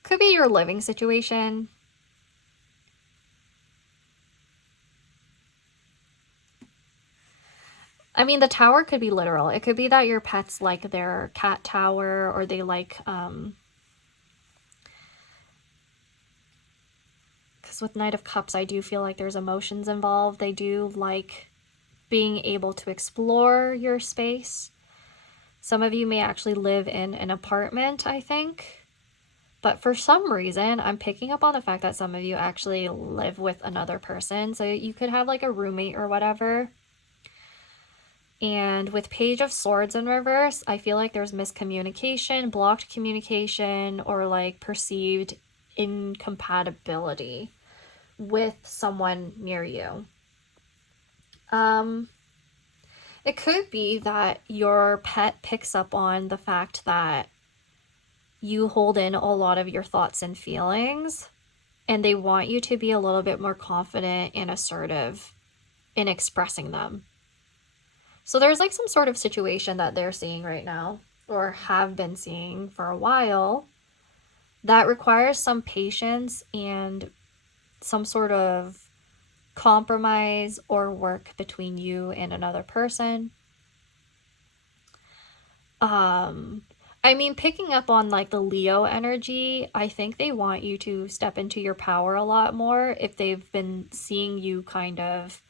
Could be your living situation. I mean, the tower could be literal. It could be that your pets like their cat tower, or they like, because with Knight of Cups, I do feel like there's emotions involved. They do like being able to explore your space. Some of you may actually live in an apartment, I think. But for some reason, I'm picking up on the fact that some of you actually live with another person. So you could have like a roommate or whatever. And with Page of Swords in reverse, I feel like there's miscommunication, blocked communication, or like perceived incompatibility with someone near you. It could be that your pet picks up on the fact that you hold in a lot of your thoughts and feelings, and they want you to be a little bit more confident and assertive in expressing them. So there's like some sort of situation that they're seeing right now, or have been seeing for a while, that requires some patience and some sort of compromise or work between you and another person. I mean, picking up on like the Leo energy, I think they want you to step into your power a lot more if they've been seeing you kind of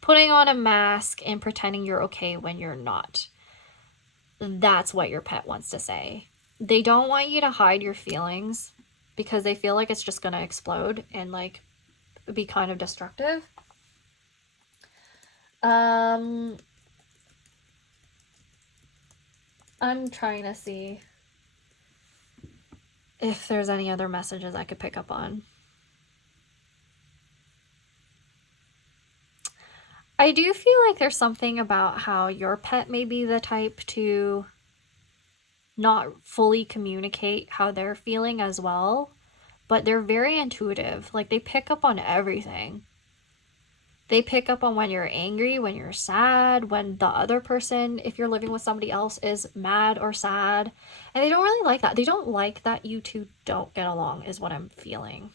putting on a mask and pretending you're okay when you're not. That's what your pet wants to say. They don't want you to hide your feelings because they feel like it's just going to explode and like be kind of destructive. I'm trying to see if there's any other messages I could pick up on. I do feel like there's something about how your pet may be the type to not fully communicate how they're feeling as well, but they're very intuitive. Like, they pick up on everything. They pick up on when you're angry, when you're sad, when the other person, if you're living with somebody else, is mad or sad. And they don't really like that. They don't like that you two don't get along, is what I'm feeling.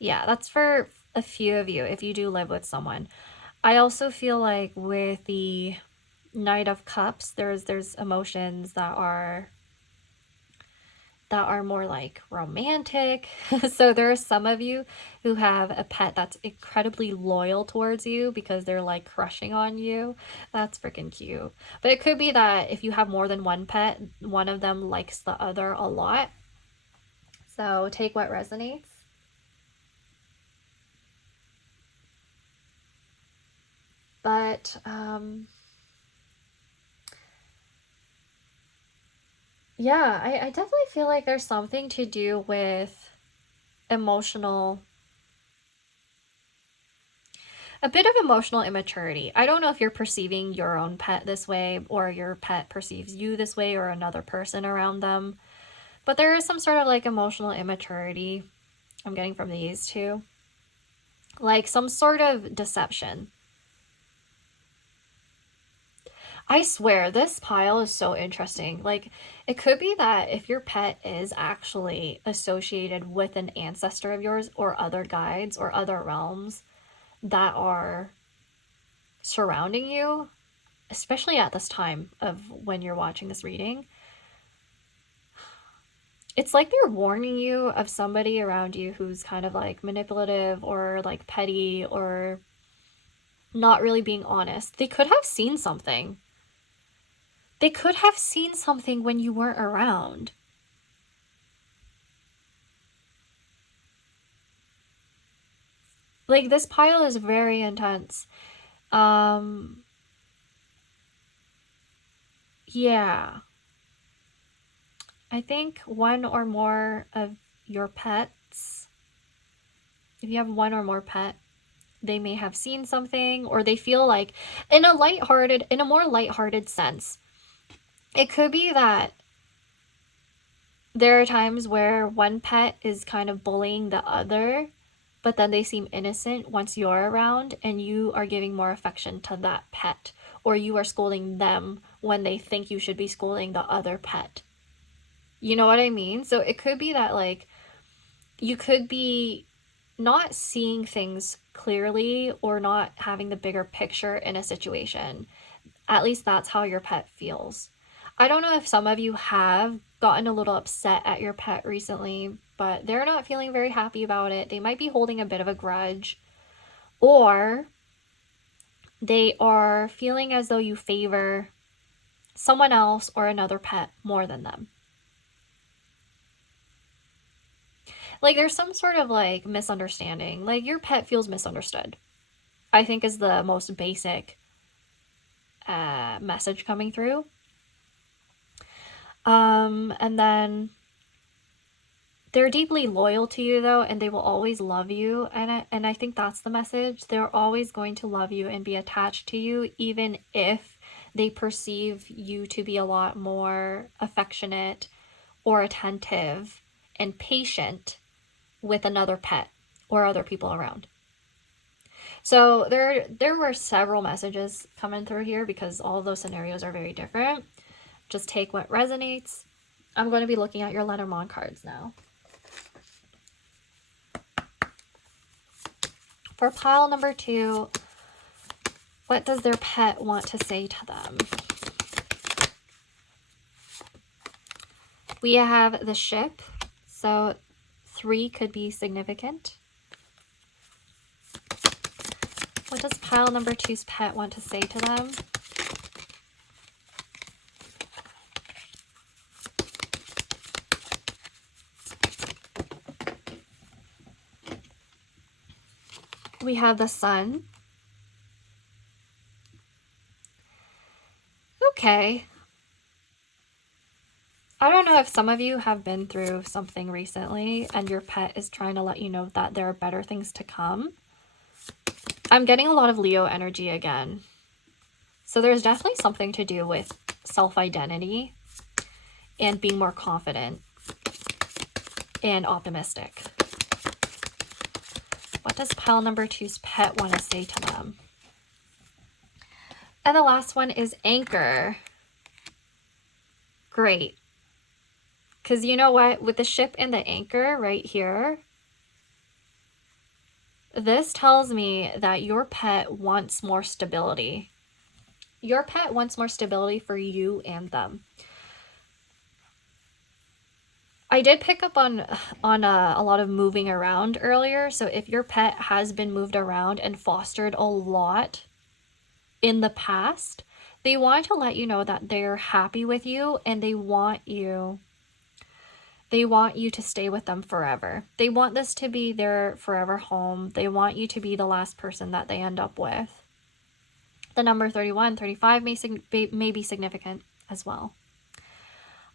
Yeah, that's for a few of you if you do live with someone. I also feel like with the Knight of Cups, there's emotions that are more like romantic. So there are some of you who have a pet that's incredibly loyal towards you because they're like crushing on you. That's freaking cute. But it could be that if you have more than one pet, one of them likes the other a lot. So take what resonates. But yeah, I definitely feel like there's something to do with emotional, a bit of emotional immaturity. I don't know if you're perceiving your own pet this way, or your pet perceives you this way, or another person around them. But there is some sort of like emotional immaturity I'm getting from these two. Like some sort of deception. I swear, this pile is so interesting. Like, it could be that if your pet is actually associated with an ancestor of yours, or other guides, or other realms that are surrounding you, especially at this time of when you're watching this reading, it's like they're warning you of somebody around you who's kind of like manipulative or like petty or not really being honest. They could have seen something. They could have seen something when you weren't around. Like, this pile is very intense. Yeah. I think one or more of your pets, if you have one or more pet, they may have seen something, or they feel like in a more lighthearted sense. it could be that there are times where one pet is kind of bullying the other, but then they seem innocent once you're around and you are giving more affection to that pet, or you are scolding them when they think you should be scolding the other pet. You know what I mean? So it could be that, like, you could be not seeing things clearly or not having the bigger picture in a situation. At least that's how your pet feels. I don't know if some of you have gotten a little upset at your pet recently, but they're not feeling very happy about it. They might be holding a bit of a grudge, or they are feeling as though you favor someone else or another pet more than them. Like, there's some sort of, like, misunderstanding. Like, your pet feels misunderstood, I think, is the most basic message coming through. And then they're deeply loyal to you, though, and they will always love you. And I think that's the message. They're always going to love you and be attached to you, even if they perceive you to be a lot more affectionate or attentive and patient with another pet or other people around. So there were several messages coming through here because all of those scenarios are very different. Just take what resonates. I'm going to be looking at your Lenormand cards now. For pile number 2, what does their pet want to say to them? We have the ship, so 3 could be significant. What does pile number 2's pet want to say to them? We have the Sun. Okay. I don't know if some of you have been through something recently and your pet is trying to let you know that there are better things to come. I'm getting a lot of Leo energy again. So there's definitely something to do with self-identity and being more confident and optimistic. What does pile number 2's pet want to say to them? And the last one is Anchor. Great. Because you know what? With the ship and the anchor right here, this tells me that your pet wants more stability. Your pet wants more stability for you and them. I did pick up on a lot of moving around earlier. So if your pet has been moved around and fostered a lot in the past, they want to let you know that they're happy with you and they want you to stay with them forever. They want this to be their forever home. They want you to be the last person that they end up with. The number 31, 35 may be significant as well.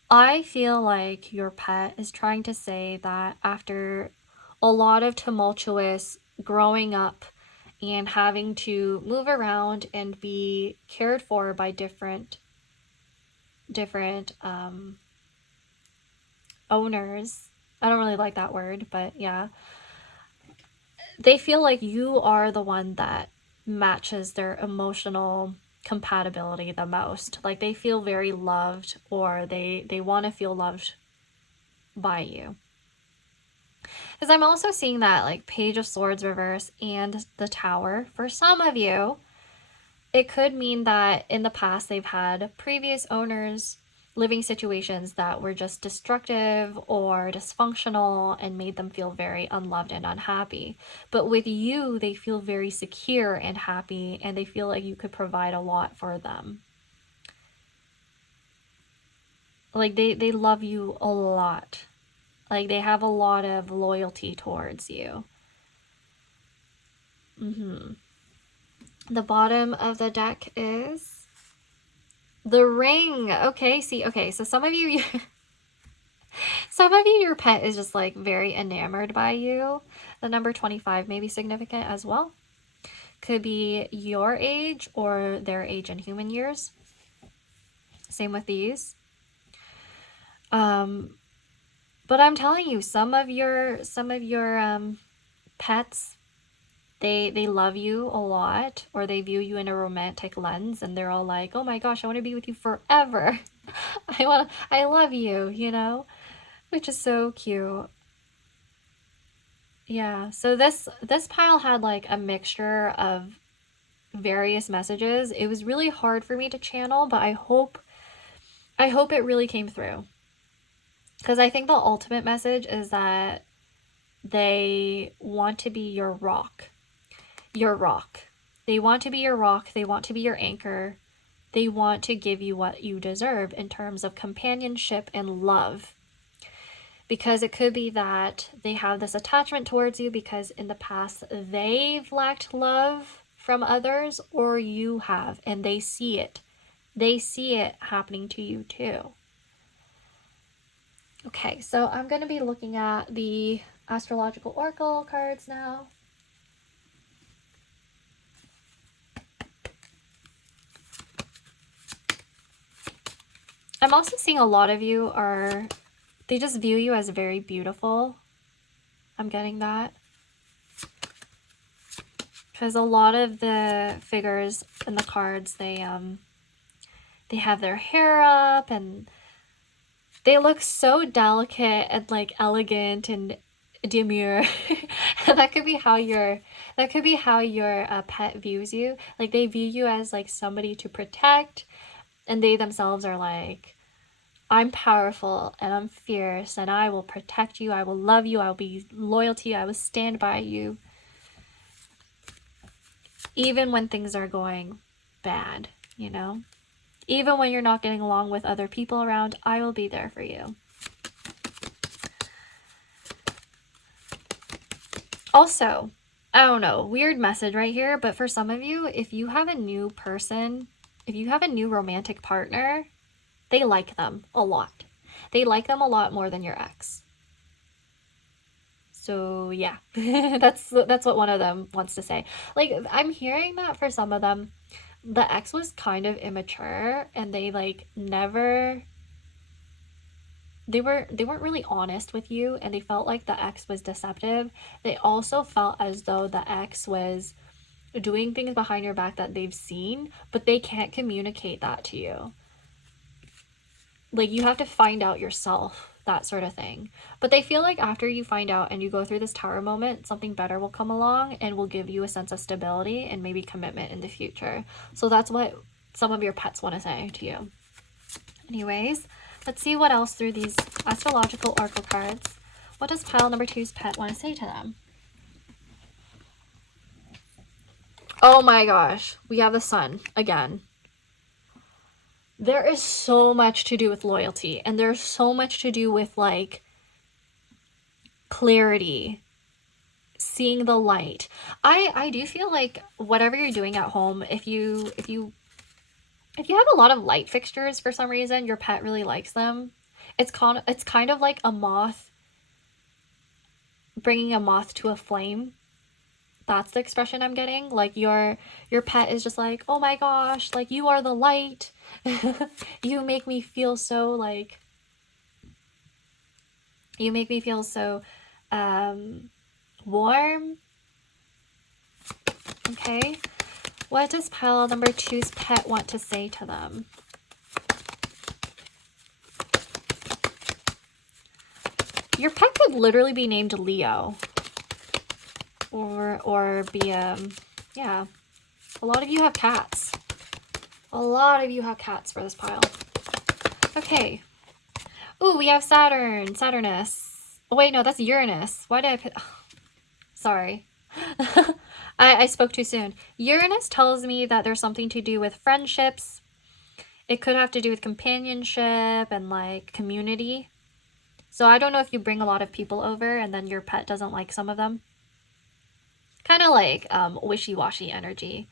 I feel like your pet is trying to say that after a lot of tumultuous growing up and having to move around and be cared for by different owners. I don't really like that word, but yeah. They feel like you are the one that matches their emotional compatibility the most. Like they feel very loved, or they want to feel loved by you. Because I'm also seeing that, like, Page of Swords reverse and the Tower. For some of you, it could mean that in the past they've had previous owners, living situations that were just destructive or dysfunctional and made them feel very unloved and unhappy. But with you, they feel very secure and happy, and they feel like you could provide a lot for them. Like they love you a lot. Like they have a lot of loyalty towards you. The bottom of the deck is the Ring. Okay, so some of you your pet is just like very enamored by you. The number 25 may be significant as well. Could be your age or their age in human years. Same with these. But I'm telling you, some of your pets, they love you a lot, or they view you in a romantic lens, and they're all like, oh my gosh, I want to be with you forever. I love you, you know, which is so cute. Yeah, so this pile had like a mixture of various messages. It was really hard for me to channel, but I hope it really came through. Because I think the ultimate message is that they want to be your rock. Your rock. They want to be your rock. They want to be your anchor. They want to give you what you deserve in terms of companionship and love. Because it could be that they have this attachment towards you because in the past they've lacked love from others, or you have, and they see it. They see it happening to you too. Okay, so I'm going to be looking at the astrological oracle cards now. I'm also seeing a lot of you they just view you as very beautiful. I'm getting that. Because a lot of the figures in the cards, they have their hair up and they look so delicate and like elegant and demure. that could be how your pet views you. Like they view you as like somebody to protect, and they themselves are like, I'm powerful and I'm fierce and I will protect you, I will love you, I will be loyal to you, I will stand by you. Even when things are going bad, you know? Even when you're not getting along with other people around, I will be there for you. Also, I don't know, weird message right here, but for some of you, if you have a new person, if you have a new romantic partner, they like them a lot. They like them a lot more than your ex. So yeah, that's what one of them wants to say. Like, I'm hearing that for some of them, the ex was kind of immature and they like never, they weren't really honest with you, and they felt like the ex was deceptive. They also felt as though the ex was doing things behind your back that they've seen, but they can't communicate that to you. Like, you have to find out yourself, that sort of thing. But they feel like after you find out and you go through this tower moment, something better will come along and will give you a sense of stability and maybe commitment in the future. So that's what some of your pets want to say to you. Anyways, let's see what else through these astrological oracle cards. What does pile number 2's pet want to say to them? Oh my gosh, we have the sun again. There is so much to do with loyalty, and there's so much to do with like clarity, seeing the light. I do feel like whatever you're doing at home, if you have a lot of light fixtures for some reason, your pet really likes them. It's kind of like a moth bringing a moth to a flame. That's the expression I'm getting. Like your pet is just like, oh my gosh, like you are the light. You make me feel so like, you make me feel so warm. Okay. What does pile number 2's pet want to say to them? Your pet could literally be named Leo. Or be, yeah. A lot of you have cats. A lot of you have cats for this pile. Okay. Ooh, we have Saturn. Saturnus. Oh, wait, no, that's Uranus. Why did I put... Oh, sorry. I spoke too soon. Uranus tells me that there's something to do with friendships. It could have to do with companionship and, like, community. So I don't know if you bring a lot of people over and then your pet doesn't like some of them. Kind of like wishy-washy energy.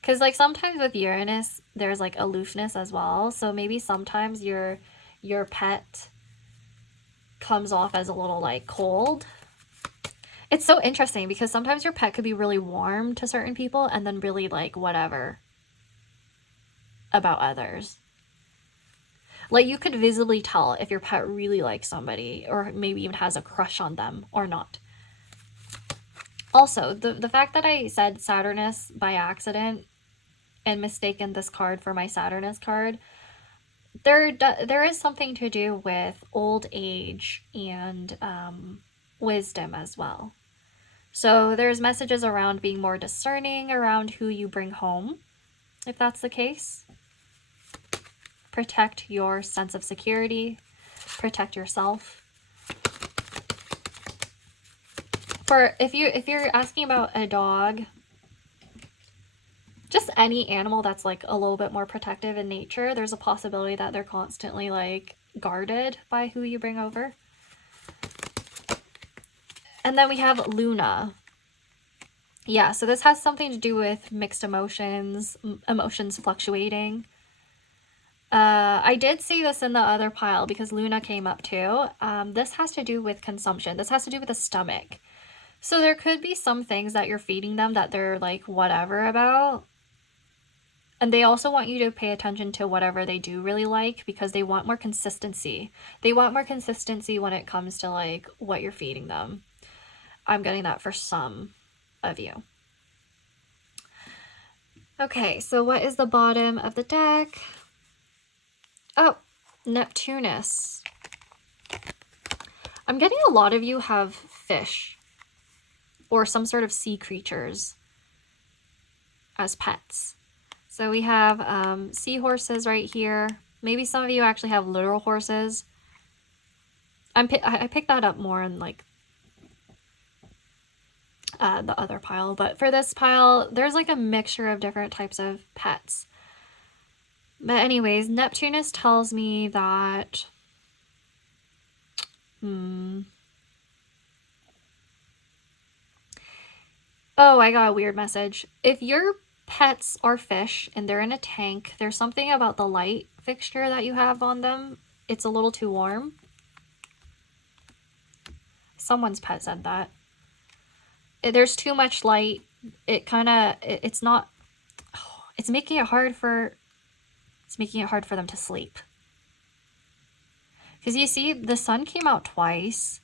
Because like sometimes with Uranus, there's like aloofness as well. So maybe sometimes your pet comes off as a little like cold. It's so interesting because sometimes your pet could be really warm to certain people and then really like whatever about others. Like, you could visibly tell if your pet really likes somebody or maybe even has a crush on them or not. Also, the fact that I said Saturnus by accident and mistaken this card for my Saturnus card, there is something to do with old age and wisdom as well. So there's messages around being more discerning around who you bring home, if that's the case. Protect your sense of security. Protect yourself. For if you're asking about a dog, just any animal that's like a little bit more protective in nature, there's a possibility that they're constantly like guarded by who you bring over. And then we have Luna. Yeah, so this has something to do with mixed emotions, emotions fluctuating. I did see this in the other pile because Luna came up too. This has to do with consumption. This has to do with the stomach. So there could be some things that you're feeding them that they're like whatever about. And they also want you to pay attention to whatever they do really like because they want more consistency. They want more consistency when it comes to like what you're feeding them. I'm getting that for some of you. Okay, so what is the bottom of the deck? Oh, Neptunus. I'm getting a lot of you have fish or some sort of sea creatures as pets. So we have seahorses right here. Maybe some of you actually have literal horses. I picked that up more in like the other pile, but for this pile, there's like a mixture of different types of pets. But anyways, Neptunus tells me that oh, I got a weird message. If your pets are fish and they're in a tank, there's something about the light fixture that you have on them. It's a little too warm. Someone's pet said that. There's too much light. It's not, it's making it hard for them to sleep. Because you see, the sun came out twice,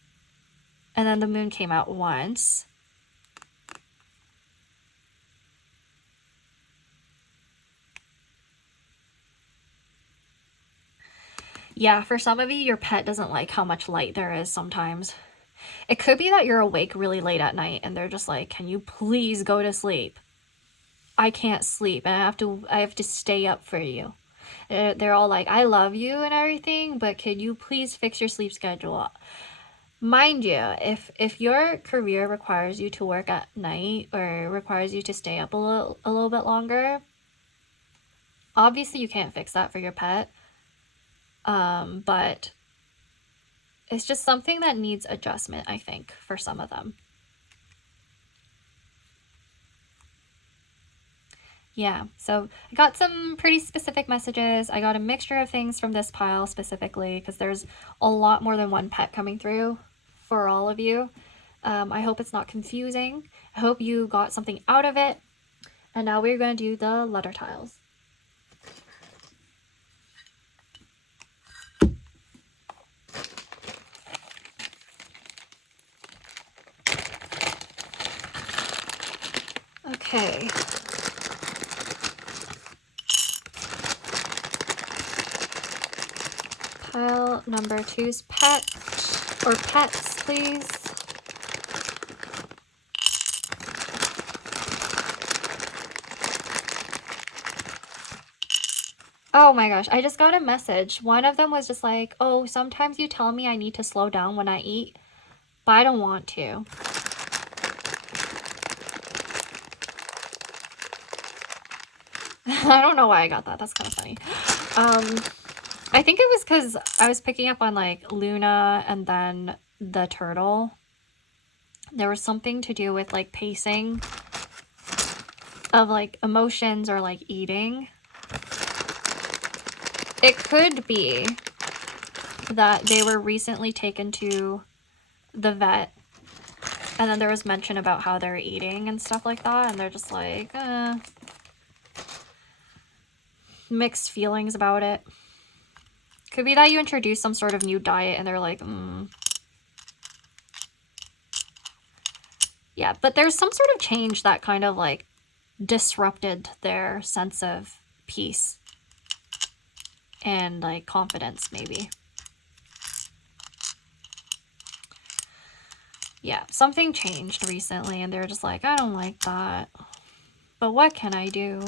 and then the moon came out once. Yeah, for some of you, your pet doesn't like how much light there is sometimes. It could be that you're awake really late at night and they're just like, can you please go to sleep? I can't sleep and I have to stay up for you. They're all like, I love you and everything, but could you please fix your sleep schedule? Mind you, if your career requires you to work at night or requires you to stay up a little bit longer, obviously you can't fix that for your pet. But it's just something that needs adjustment, I think, for some of them. Yeah, so I got some pretty specific messages. I got a mixture of things from this pile specifically because there's a lot more than one pet coming through for all of you. I hope it's not confusing. I hope you got something out of it. And now we're going to do the letter tiles. Okay. Pile number 2's pet, or pets, please. Oh my gosh, I just got a message. One of them was just like, oh, sometimes you tell me I need to slow down when I eat, but I don't want to. I don't know why I got that. That's kind of funny. I think it was because I was picking up on like Luna and then the turtle. There was something to do with like pacing of like emotions or like eating. It could be that they were recently taken to the vet and then there was mention about how they're eating and stuff like that, and they're just like, mixed feelings about it. Could be that you introduce some sort of new diet and they're like, Yeah, but there's some sort of change that kind of like disrupted their sense of peace and like confidence, maybe. Yeah, something changed recently and they're just like, I don't like that. But what can I do?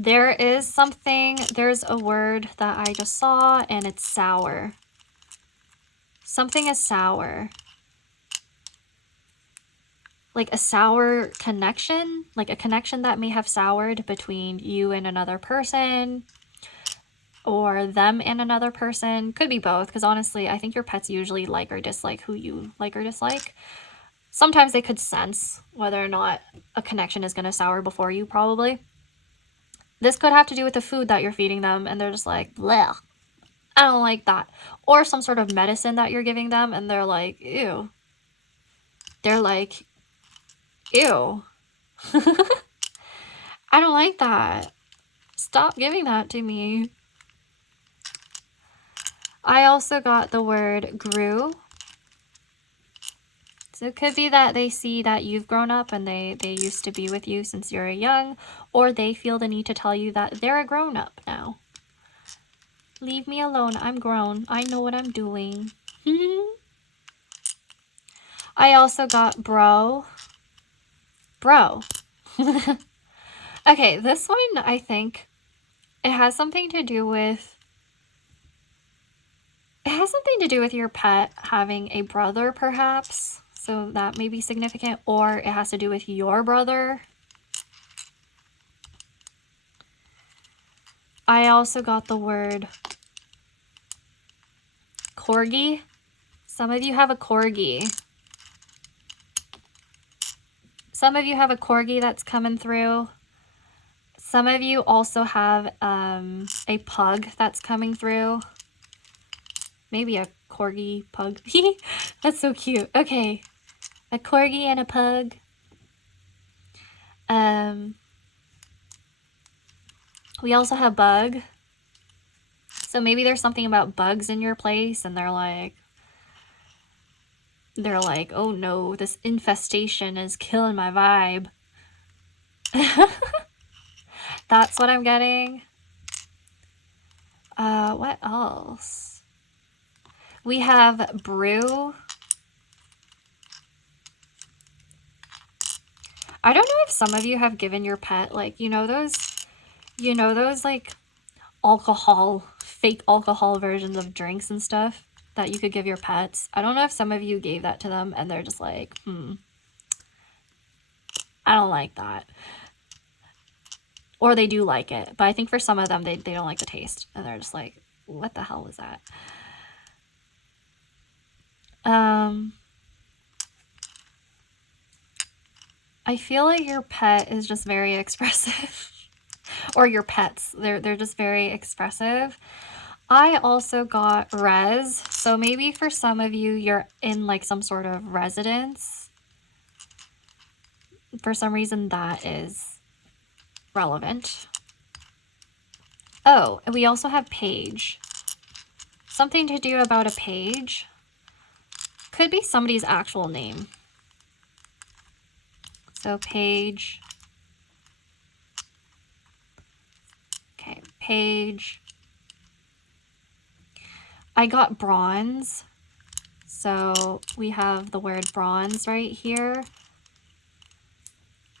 There is something, there's a word that I just saw and it's sour. Something is sour. Like a sour connection, like a connection that may have soured between you and another person, or them and another person. Could be both, because honestly, I think your pets usually like or dislike who you like or dislike. Sometimes they could sense whether or not a connection is going to sour before you, probably. This could have to do with the food that you're feeding them, and they're just like, bleh, I don't like that. Or some sort of medicine that you're giving them, and they're like, ew. They're like, ew. I don't like that. Stop giving that to me. I also got the word grew. So it could be that they see that you've grown up and they used to be with you since you were young, or they feel the need to tell you that they're a grown-up now. Leave me alone. I'm grown. I know what I'm doing. I also got bro. Bro. Okay, this one, I think it has something to do with... It has something to do with your pet having a brother, perhaps. So that may be significant. Or it has to do with your brother. I also got the word corgi. Some of you have a corgi. Some of you have a corgi that's coming through. Some of you also have a pug that's coming through. Maybe a corgi pug. That's so cute. Okay. A corgi and a pug. We also have bug. So maybe there's something about bugs in your place and they're like, oh no, this infestation is killing my vibe. That's what I'm getting. What else? We have brew. I don't know if some of you have given your pet, like, you know those like fake alcohol versions of drinks and stuff that you could give your pets. I don't know if some of you gave that to them and they're just like, I don't like that. Or they do like it, but I think for some of them, they don't like the taste. And they're just like, what the hell was that? I feel like your pet is just very expressive. Or your pets, they're just very expressive. I also got res, so maybe for some of you, you're in like some sort of residence. For some reason, that is relevant. Oh, we also have page. Something to do about a page. Could be somebody's actual name. So page. Okay, page. I got bronze. So we have the word bronze right here.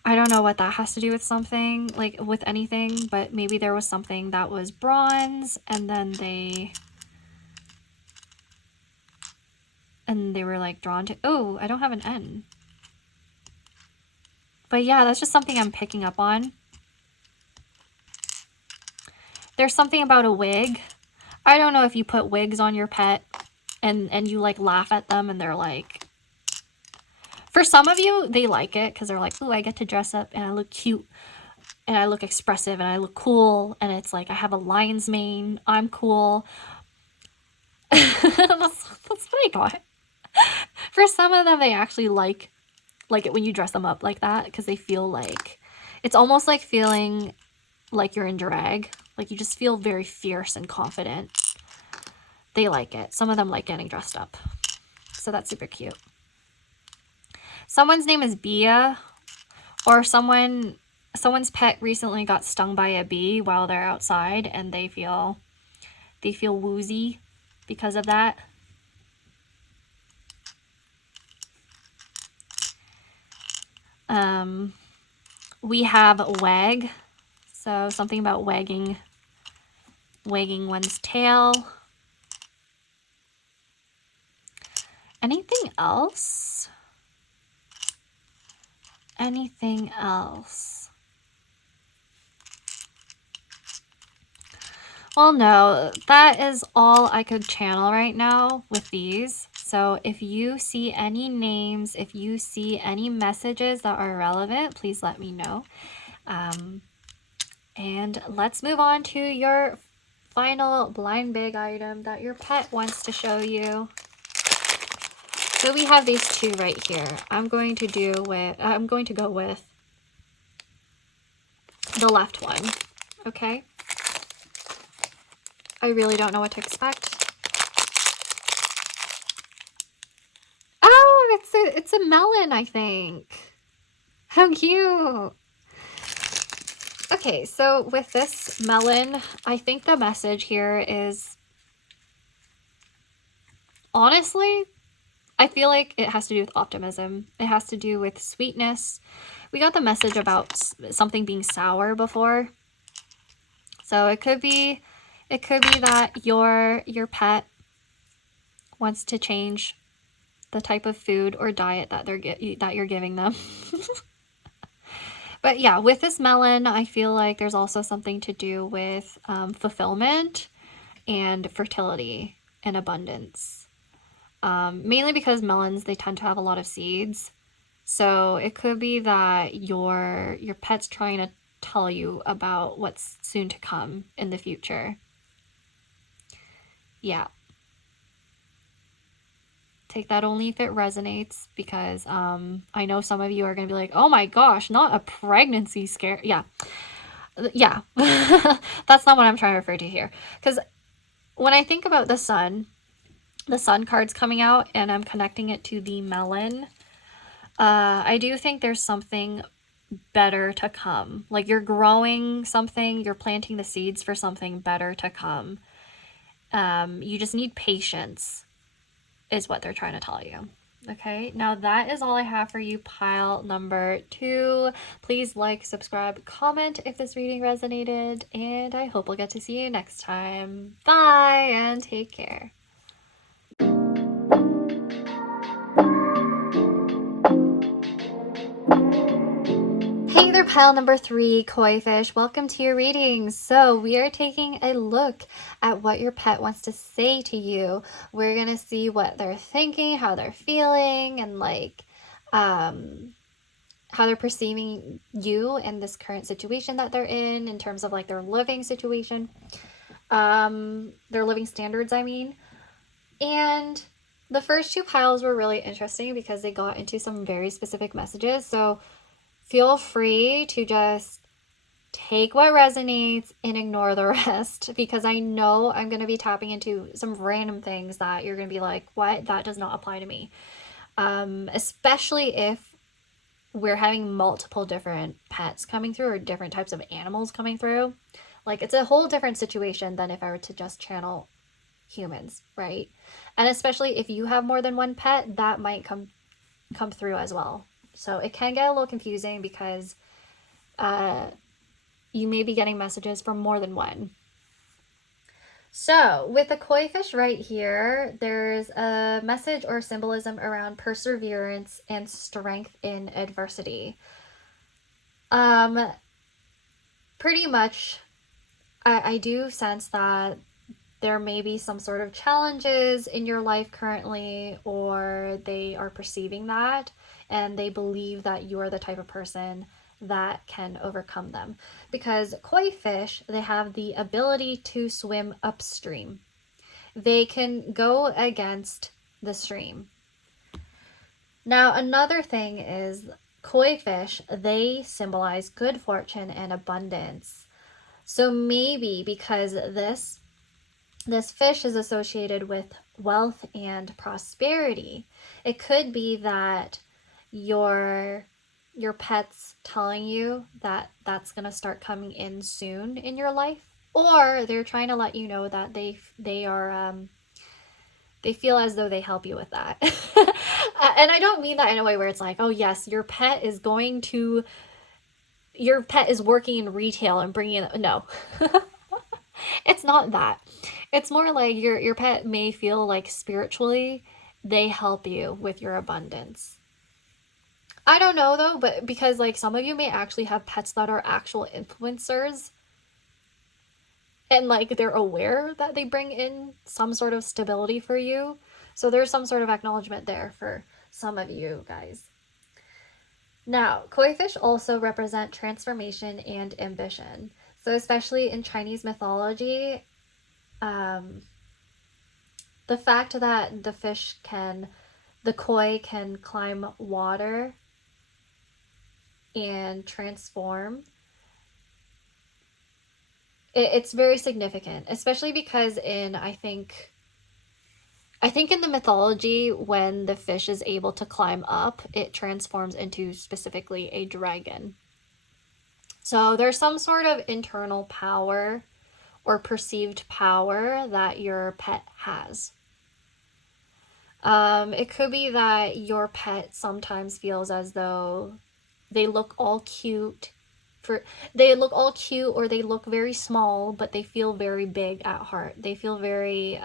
I don't know what that has to do with something, like with anything, but maybe there was something that was bronze and then they were like drawn to, oh, I don't have an N. But yeah, that's just something I'm picking up on. There's something about a wig. I don't know if you put wigs on your pet and you like laugh at them and they're like, for some of you, they like it because they're like, oh, I get to dress up and I look cute and I look expressive and I look cool. And it's like, I have a lion's mane. I'm cool. That's what I got. For some of them, they actually like like it when you dress them up like that, because they feel like, it's almost like feeling like you're in drag. Like you just feel very fierce and confident. They like it. Some of them like getting dressed up. So that's super cute. Someone's name is Bia, or someone's pet recently got stung by a bee while they're outside, and they feel woozy because of that. We have wag, so something about wagging one's tail. Anything else? Anything else? Well, no, that is all I could channel right now with these. So if you see any names, if you see any messages that are relevant, please let me know. And let's move on to your final blind bag item that your pet wants to show you. So we have these two right here. I'm going to go with the left one, okay? I really don't know what to expect. Oh, it's a melon, I think. How cute. Okay, so with this melon, I think the message here is, honestly, I feel like it has to do with optimism. It has to do with sweetness. We got the message about something being sour before. So it could be that your pet wants to change the type of food or diet that you're giving them. But yeah, with this melon, I feel like there's also something to do with fulfillment and fertility and abundance. Mainly because melons, they tend to have a lot of seeds. So it could be that your pet's trying to tell you about what's soon to come in the future. Yeah. Take that only if it resonates, because I know some of you are going to be like, oh my gosh, not a pregnancy scare. Yeah. That's not what I'm trying to refer to here. Because when I think about the sun card's coming out and I'm connecting it to the melon, I do think there's something better to come. Like you're growing something, you're planting the seeds for something better to come. You just need patience, is what they're trying to tell you. Okay, now that is all I have for you, pile number 2. Please like, subscribe, comment if this reading resonated, and I hope we'll get to see you next time. Bye, and take care. Hey there, pile number 3, koi fish. Welcome to your readings. So we are taking a look at what your pet wants to say to you. We're going to see what they're thinking, how they're feeling, and like how they're perceiving you in this current situation that they're in terms of like their living situation, their living standards, I mean. And the first 2 piles were really interesting because they got into some very specific messages. So feel free to just take what resonates and ignore the rest, because I know I'm going to be tapping into some random things that you're going to be like, what? That does not apply to me. Especially if we're having multiple different pets coming through or different types of animals coming through. Like it's a whole different situation than if I were to just channel humans, right? And especially if you have more than one pet, that might come through as well. So it can get a little confusing because you may be getting messages from more than one. So with the koi fish right here, there's a message or symbolism around perseverance and strength in adversity. Pretty much, I do sense that there may be some sort of challenges in your life currently, or they are perceiving that and they believe that you are the type of person that can overcome them. Because koi fish, they have the ability to swim upstream. They can go against the stream. Now, another thing is koi fish, they symbolize good fortune and abundance. So maybe because this fish is associated with wealth and prosperity, it could be that your pet's telling you that that's going to start coming in soon in your life, or they're trying to let you know that they are they feel as though they help you with that. And I don't mean that in a way where it's like, oh yes, your pet is working in retail and bringing in, no. It's not that. It's more like your pet may feel like spiritually they help you with your abundance. I don't know though, but because like some of you may actually have pets that are actual influencers, and like they're aware that they bring in some sort of stability for you. So there's some sort of acknowledgement there for some of you guys. Now, koi fish also represent transformation and ambition. So especially in Chinese mythology, the fact that the koi can climb water and transform, it's very significant, especially because I think in the mythology, when the fish is able to climb up, it transforms into specifically a dragon. So there's some sort of internal power or perceived power that your pet has. It could be that your pet sometimes feels as though they look all cute or they look very small, but they feel very big at heart. They feel very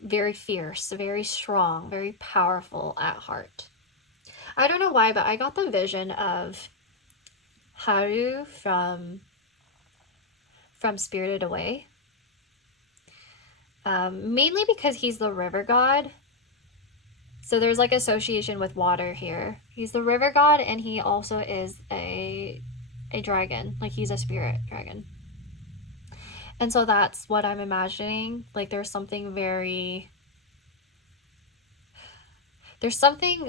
very fierce, very strong, very powerful at heart. I don't know why, but I got the vision of Haru from Spirited Away. Mainly because he's the river god. So there's like association with water here. He's the river god, and he also is a dragon. Like he's a spirit dragon. And so that's what I'm imagining. Like there's something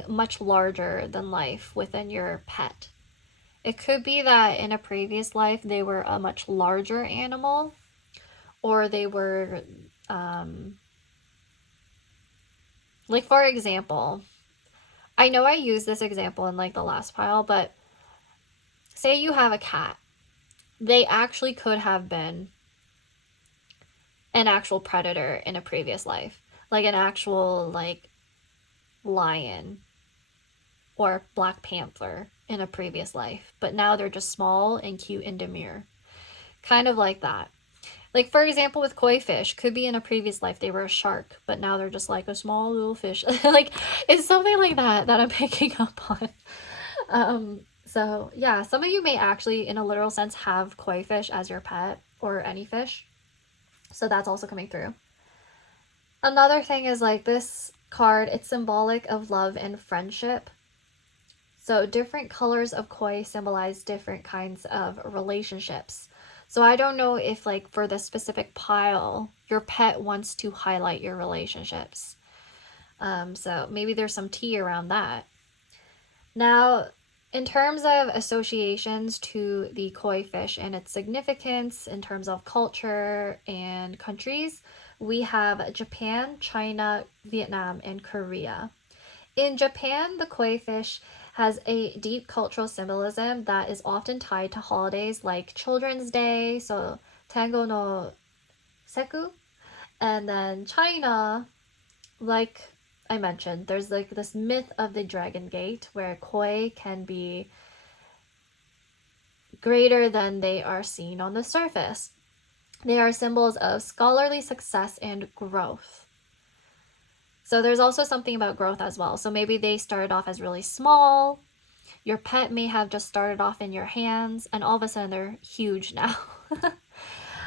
much larger than life within your pet. It could be that in a previous life they were a much larger animal, or they were like, for example, I know I used this example in like the last pile, but say you have a cat. They actually could have been an actual predator in a previous life, like an actual like lion or Black Panther in a previous life, but now they're just small and cute and demure. Kind of like that. Like, for example, with koi fish, could be in a previous life they were a shark, but now they're just like a small little fish. Like, it's something like that I'm picking up on. So, yeah, some of you may actually, in a literal sense, have koi fish as your pet, or any fish. So that's also coming through. Another thing is, like, this card, it's symbolic of love and friendship. So different colors of koi symbolize different kinds of relationships. So I don't know if, like, for this specific pile, your pet wants to highlight your relationships. So maybe there's some tea around that. Now, in terms of associations to the koi fish and its significance in terms of culture and countries, we have Japan, China, Vietnam, and Korea. In Japan, the koi fish has a deep cultural symbolism that is often tied to holidays like Children's Day, so Tango no Seku. And then China, like I mentioned, there's like this myth of the Dragon Gate where koi can be greater than they are seen on the surface. They are symbols of scholarly success and growth. So there's also something about growth as well. So maybe they started off as really small. Your pet may have just started off in your hands, and all of a sudden they're huge now.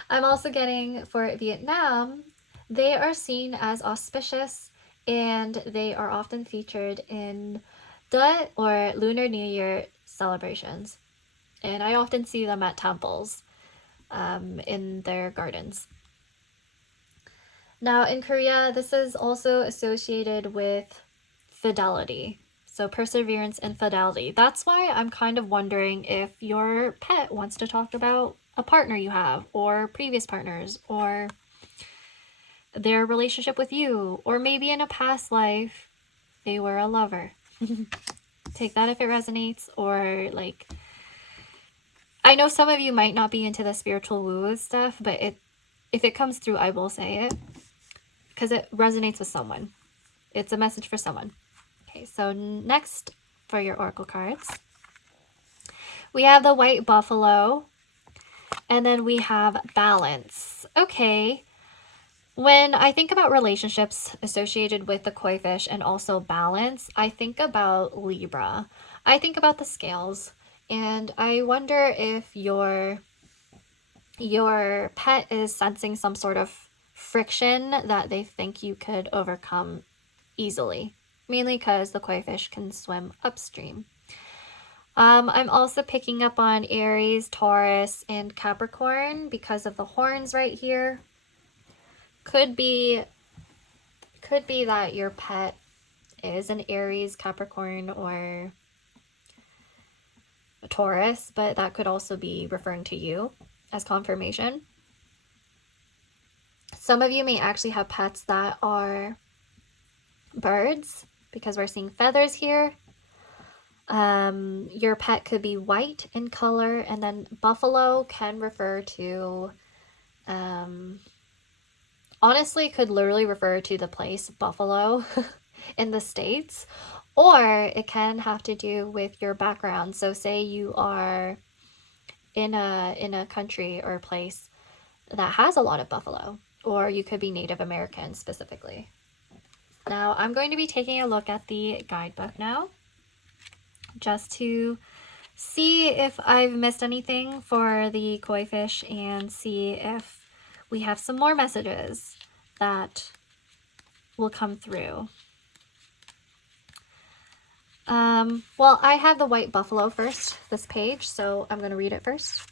I'm also getting for Vietnam, they are seen as auspicious, and they are often featured in Tet or Lunar New Year celebrations. And I often see them at temples in their gardens. Now in Korea, this is also associated with fidelity. So perseverance and fidelity. That's why I'm kind of wondering if your pet wants to talk about a partner you have, or previous partners, or their relationship with you, or maybe in a past life they were a lover. Take that if it resonates. Or like, I know some of you might not be into the spiritual woo stuff, but if it comes through, I will say it, because it resonates with someone. It's a message for someone. Okay, so next for your oracle cards, we have the white buffalo, and then we have balance. Okay, when I think about relationships associated with the koi fish and also balance, I think about Libra. I think about the scales, and I wonder if your pet is sensing some sort of friction that they think you could overcome easily, mainly because the koi fish can swim upstream. I'm also picking up on Aries, Taurus, and Capricorn because of the horns right here. Could be that your pet is an Aries, Capricorn, or a Taurus, but that could also be referring to you as confirmation. Some of you may actually have pets that are birds, because we're seeing feathers here. Your pet could be white in color, and then buffalo can refer to, honestly, could literally refer to the place Buffalo in the States, or it can have to do with your background. So say you are in a country or a place that has a lot of buffalo, or you could be Native American specifically. Now I'm going to be taking a look at the guidebook now, just to see if I've missed anything for the koi fish, and see if we have some more messages that will come through. Well, I have the white buffalo first, this page, so I'm going to read it first.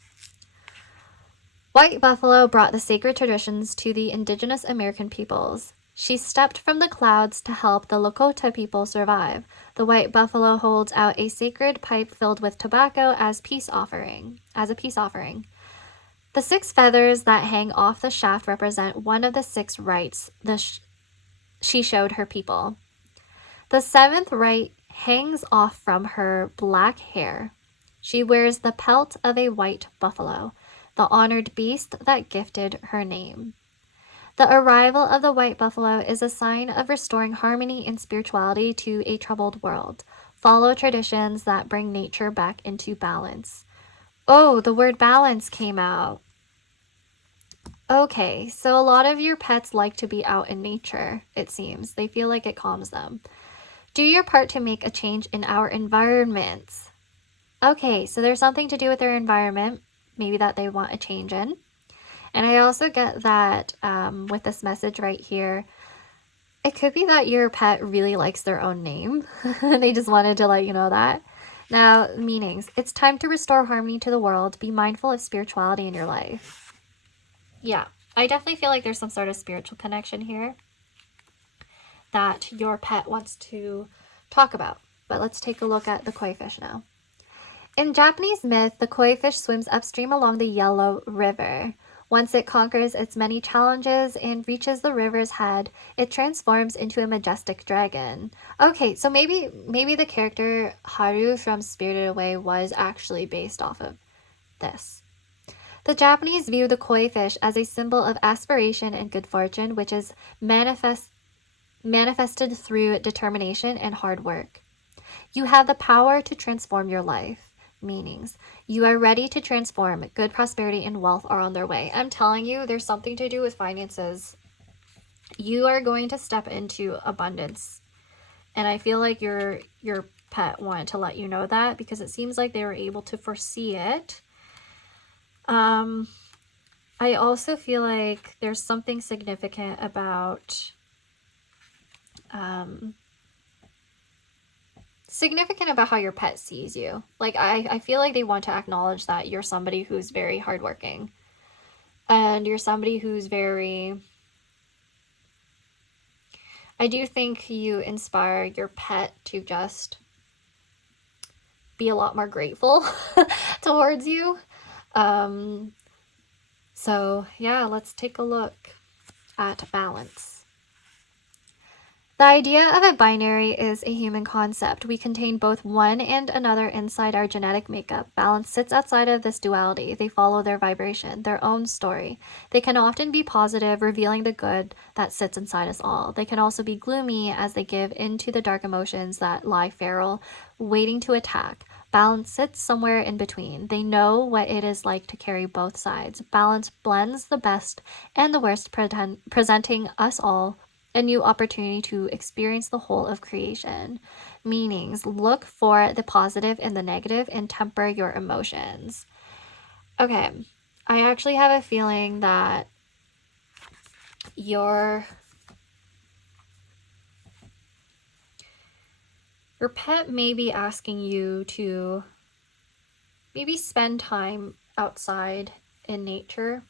White buffalo brought the sacred traditions to the indigenous American peoples. She stepped from the clouds to help the Lakota people survive. The white buffalo holds out a sacred pipe filled with tobacco as a peace offering. The 6 feathers that hang off the shaft represent one of the 6 rites she showed her people. The 7th rite hangs off from her black hair. She wears the pelt of a white buffalo, the honored beast that gifted her name. The arrival of the white buffalo is a sign of restoring harmony and spirituality to a troubled world. Follow traditions that bring nature back into balance. Oh, the word balance came out. Okay, so a lot of your pets like to be out in nature, it seems. They feel like it calms them. Do your part to make a change in our environments. Okay, so there's something to do with their environment, maybe that they want a change in. And I also get that with this message right here, it could be that your pet really likes their own name. They just wanted to let you know that. Now, meanings. It's time to restore harmony to the world. Be mindful of spirituality in your life. Yeah, I definitely feel like there's some sort of spiritual connection here that your pet wants to talk about. But let's take a look at the koi fish now. In Japanese myth, the koi fish swims upstream along the Yellow River. Once it conquers its many challenges and reaches the river's head, it transforms into a majestic dragon. Okay, so maybe the character Haru from Spirited Away was actually based off of this. The Japanese view the koi fish as a symbol of aspiration and good fortune, which is manifested through determination and hard work. You have the power to transform your life. Meanings. You are ready to transform. Good prosperity and wealth are on their way. I'm telling you, there's something to do with finances. You are going to step into abundance. And I feel like your pet wanted to let you know that, because it seems like they were able to foresee it. I also feel like there's something significant about how your pet sees you. Like, I feel like they want to acknowledge that you're somebody who's very hardworking, and you're somebody who's very I do think you inspire your pet to just be a lot more grateful towards you. So yeah, let's take a look at balance. The idea of a binary is a human concept. We contain both one and another inside our genetic makeup. Balance sits outside of this duality. They follow their vibration, their own story. They can often be positive, revealing the good that sits inside us all. They can also be gloomy as they give into the dark emotions that lie feral, waiting to attack. Balance sits somewhere in between. They know what it is like to carry both sides. Balance blends the best and the worst, presenting us all a new opportunity to experience the whole of creation. Meanings: look for the positive and the negative and temper your emotions. Okay, I actually have a feeling that your pet may be asking you to maybe spend time outside in nature.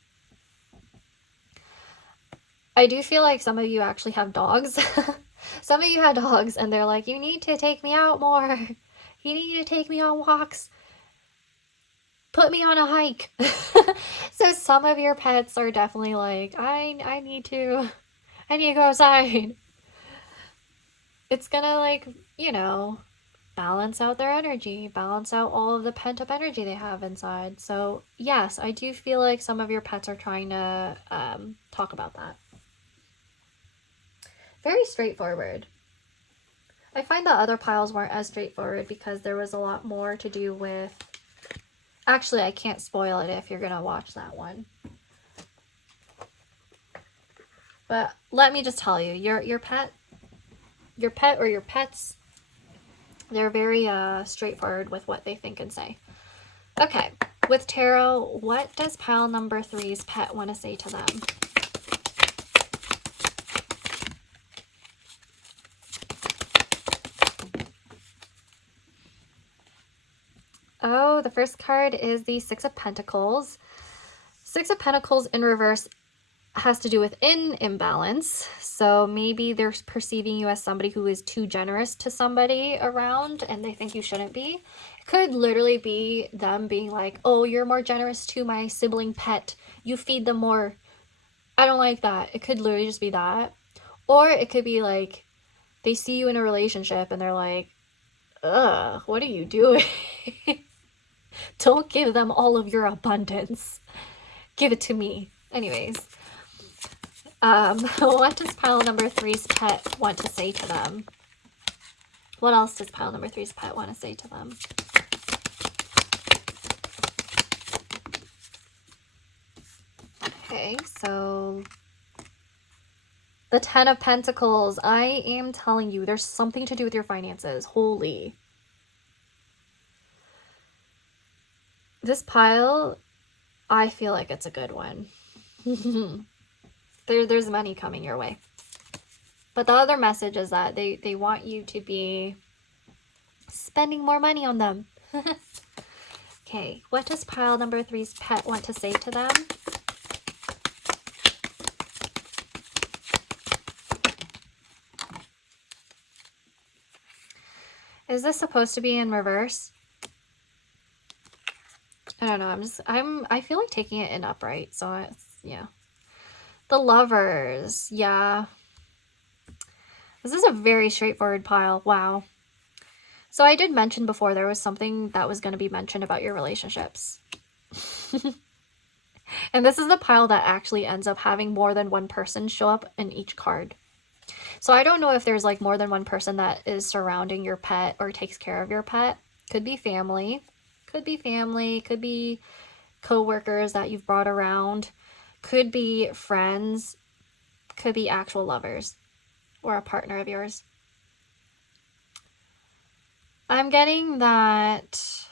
I do feel like some of you actually have dogs. Some of you have dogs and they're like, you need to take me out more. You need to take me on walks. Put me on a hike. So some of your pets are definitely like, I need to go outside. It's gonna, like, you know, balance out their energy, balance out all of the pent-up energy they have inside. So yes, I do feel like some of your pets are trying to talk about that. Very straightforward. I find that other piles weren't as straightforward because there was a lot more to do with... Actually, I can't spoil it if you're going to watch that one. But let me just tell you, your pet or your pets, they're very straightforward with what they think and say. Okay, with tarot, what does pile number 3's pet want to say to them? Oh, the first card is the Six of Pentacles. Six of Pentacles in reverse has to do with imbalance. So maybe they're perceiving you as somebody who is too generous to somebody around and they think you shouldn't be. It could literally be them being like, oh, you're more generous to my sibling pet. You feed them more. I don't like that. It could literally just be that. Or it could be like they see you in a relationship and they're like, ugh, what are you doing? Don't give them all of your abundance. Give it to me. Anyways. What does pile number 3's pet want to say to them? What else does pile number 3's pet want to say to them? Okay, so the 10 of Pentacles. I am telling you, there's something to do with your finances. Holy. This pile, I feel like it's a good one. There's money coming your way. But the other message is that they want you to be spending more money on them. Okay, what does pile number 3's pet want to say to them? Is this supposed to be in reverse? I don't know. I feel like taking it in upright. So it's, yeah. The Lovers. Yeah. This is a very straightforward pile. Wow. So I did mention before there was something that was going to be mentioned about your relationships. And this is the pile that actually ends up having more than one person show up in each card. So I don't know if there's like more than one person that is surrounding your pet or takes care of your pet. Could be family. Could be family. Could be co-workers that you've brought around. Could be friends. Could be actual lovers or a partner of yours. I'm getting that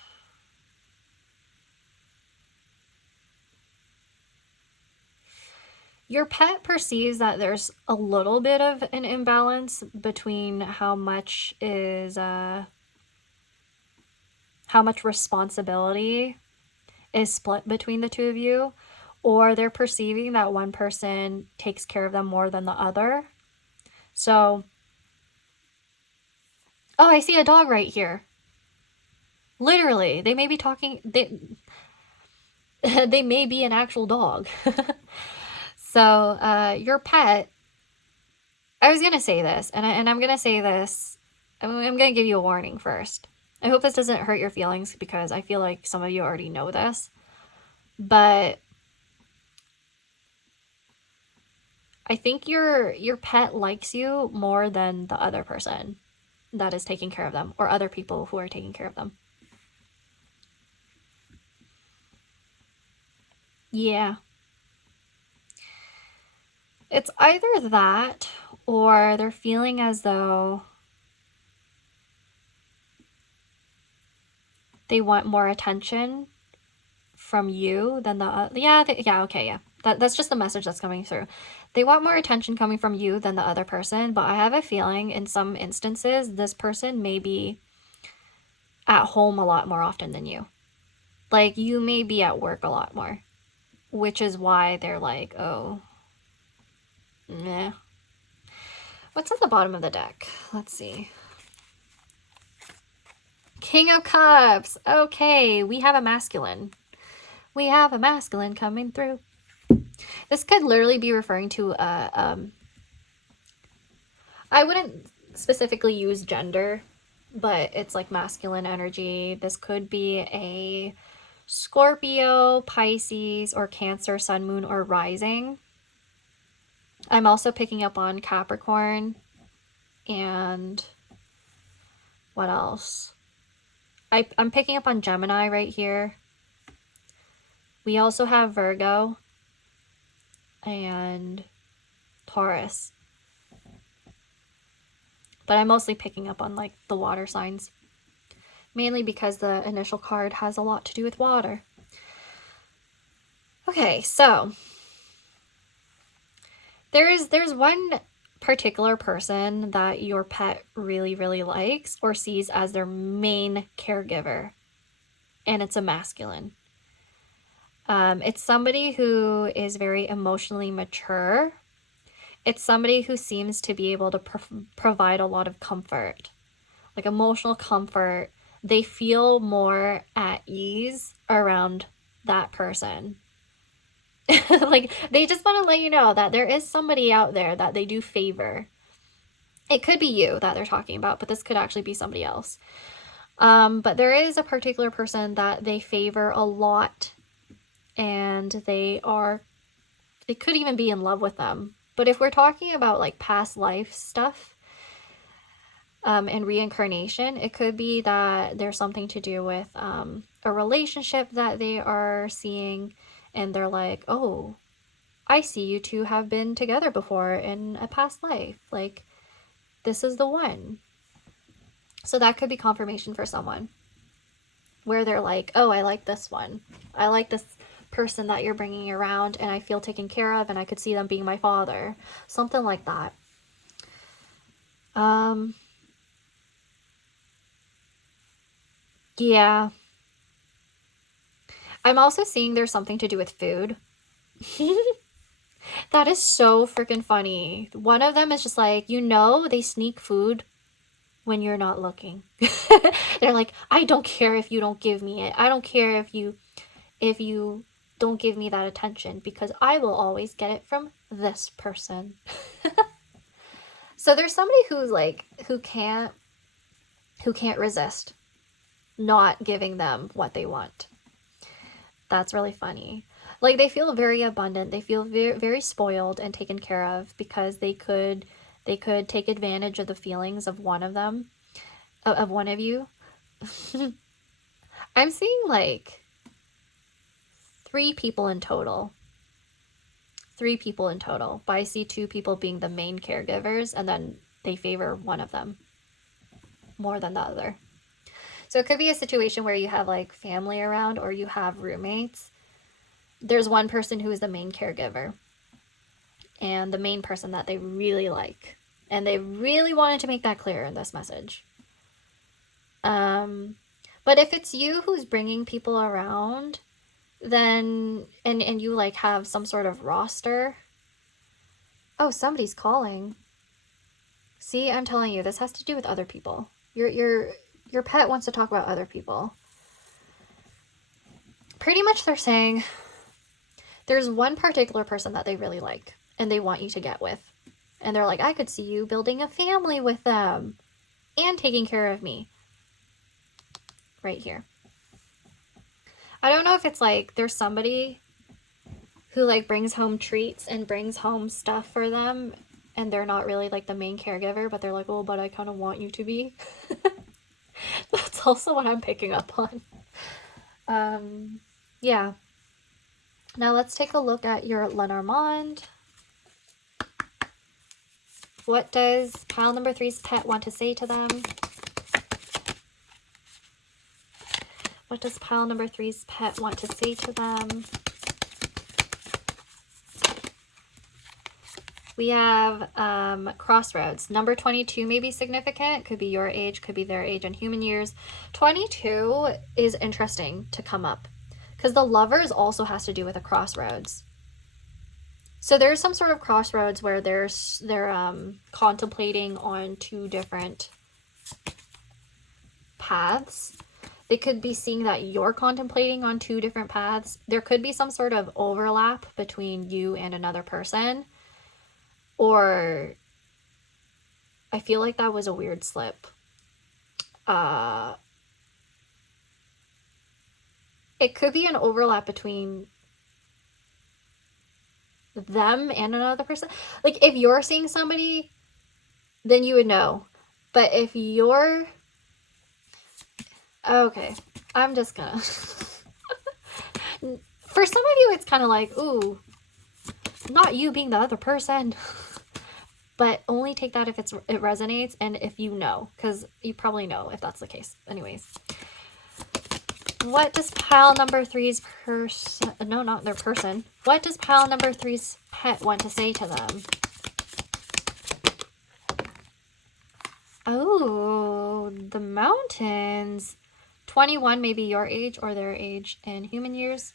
your pet perceives that there's a little bit of an imbalance between how much responsibility is split between the two of you, or they're perceiving that one person takes care of them more than the other. So, oh, I see a dog right here. Literally, they may be talking, they may be an actual dog. So, your pet, I was gonna say this, and I'm gonna say this, I'm gonna give you a warning first. I hope this doesn't hurt your feelings because I feel like some of you already know this. But I think your pet likes you more than the other person that is taking care of them, or other people who are taking care of them. Yeah. It's either that, or they're feeling as though they want more attention from you than the yeah. That's just the message that's coming through. They want more attention coming from you than the other person, but I have a feeling in some instances this person may be at home a lot more often than you. Like, you may be at work a lot more, which is why they're like, oh, meh. What's at the bottom of the deck? Let's see. King of Cups. Okay, we have a masculine. We have a masculine coming through. This could literally be referring to I wouldn't specifically use gender, but it's like masculine energy. This could be a Scorpio, Pisces, or Cancer, Sun, Moon, or Rising. I'm also picking up on Capricorn, and what else? I'm picking up on Gemini right here. We also have Virgo and Taurus. But I'm mostly picking up on like the water signs. Mainly because the initial card has a lot to do with water. Okay, so there's one particular person that your pet really, really likes or sees as their main caregiver. And it's a masculine. It's somebody who is very emotionally mature. It's somebody who seems to be able to provide a lot of comfort, like emotional comfort. They feel more at ease around that person. Like, they just want to let you know that there is somebody out there that they do favor. It could be you that they're talking about, but this could actually be somebody else. But there is a particular person that they favor a lot, and they could even be in love with them. But if we're talking about like past life stuff, and reincarnation, it could be that there's something to do with a relationship that they are seeing, and they're like, oh, I see you two have been together before in a past life. Like, this is the one. So that could be confirmation for someone, where they're like, oh, I like this one. I like this person that you're bringing around, and I feel taken care of, and I could see them being my father. Something like that. Yeah. I'm also seeing there's something to do with food. That is so freaking funny. One of them is just like, they sneak food when you're not looking. They're like, I don't care if you don't give me it. I don't care if you don't give me that attention, because I will always get it from this person. So there's somebody who's like, who can't resist not giving them what they want. That's really funny. Like, they feel very abundant. They feel very, very spoiled and taken care of, because they could take advantage of the feelings of one of them, of one of you. I'm seeing like 3 people in total. 3 people in total. But I see 2 people being the main caregivers, and then they favor one of them more than the other. So it could be a situation where you have like family around, or you have roommates. There's one person who is the main caregiver, and the main person that they really like. And they really wanted to make that clear in this message. But if it's you who's bringing people around, then, and you like have some sort of roster. Oh, somebody's calling. See, I'm telling you, this has to do with other people. Your pet wants to talk about other people. Pretty much they're saying there's one particular person that they really like and they want you to get with. And they're like, I could see you building a family with them and taking care of me. Right here. I don't know if it's like there's somebody who like brings home treats and brings home stuff for them and they're not really like the main caregiver, but they're like, oh, but I kind of want you to be. That's also what I'm picking up on. Yeah. Now let's take a look at your Lenormand. What does pile number 3's pet want to say to them? What does pile number 3's pet want to say to them? We have crossroads. Number 22 may be significant. Could be your age, could be their age in human years. 22 is interesting to come up because the lovers also has to do with a crossroads. So there's some sort of crossroads where they're contemplating on two different paths. They could be seeing that you're contemplating on two different paths. There could be some sort of overlap between you and another person. Or I feel like that was a weird slip. It could be an overlap between them and another person. Like if you're seeing somebody, then you would know. But if you're... Okay, I'm just gonna... For some of you, it's kind of like, ooh, not you being the other person. But only take that if it resonates and if you know, because you probably know if that's the case. Anyways, what does pile number 3's person? No, not their person. What does pile number 3's pet want to say to them? Oh, the mountains. 21 may be your age or their age in human years.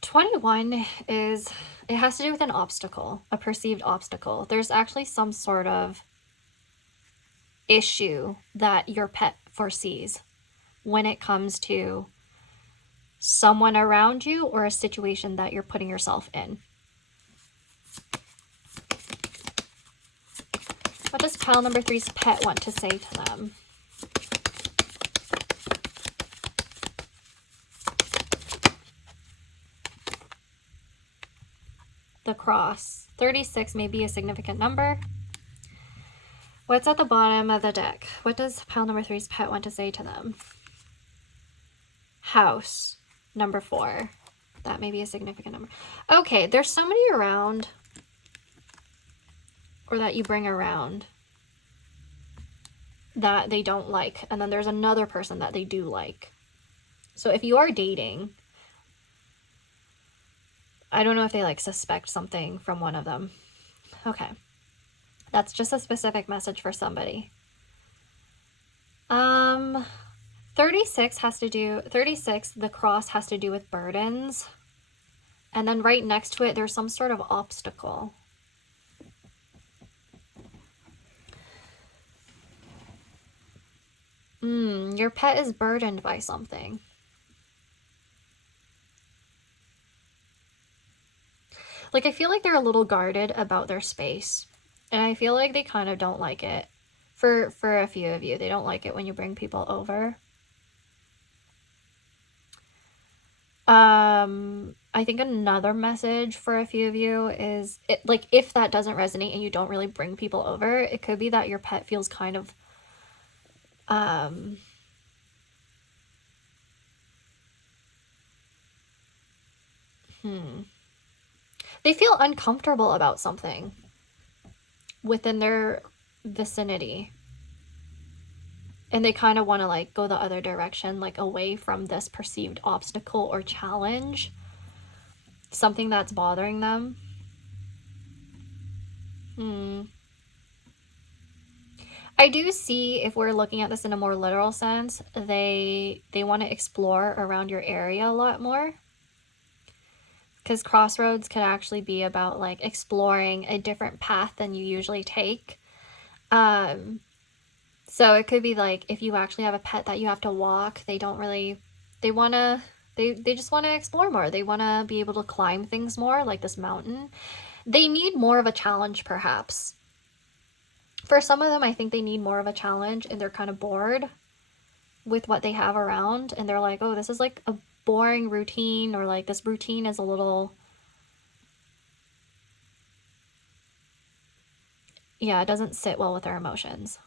21 is, it has to do with an obstacle, a perceived obstacle. There's actually some sort of issue that your pet foresees when it comes to someone around you or a situation that you're putting yourself in. What does pile number 3's pet want to say to them? The cross. 36 may be a significant number. What's at the bottom of the deck? What does pile number 3's pet want to say to them? House. Number 4. That may be a significant number. Okay, there's somebody around or that you bring around that they don't like. And then there's another person that they do like. So if you are dating... I don't know if they like suspect something from one of them. Okay. That's just a specific message for somebody. 36 has to do, 36, the cross has to do with burdens. And then right next to it, there's some sort of obstacle. Your pet is burdened by something. Like, I feel like they're a little guarded about their space. And I feel like they kind of don't like it. For a few of you, they don't like it when you bring people over. I think another message for a few of you is, like, if that doesn't resonate and you don't really bring people over, it could be that your pet feels kind of, they feel uncomfortable about something within their vicinity. And they kind of want to like go the other direction, like away from this perceived obstacle or challenge. Something that's bothering them. I do see, if we're looking at this in a more literal sense, they want to explore around your area a lot more. because crossroads can actually be about like exploring a different path than you usually take. So it could be like if you actually have a pet that you have to walk, they don't really, they just want to explore more. They want to be able to climb things more, like this mountain. They need more of a challenge, perhaps. For some of them, I think they need more of a challenge, and they're kind of bored with what they have around, and they're like, oh, this is like a boring routine, or like this routine is a little, yeah, it doesn't sit well with their emotions.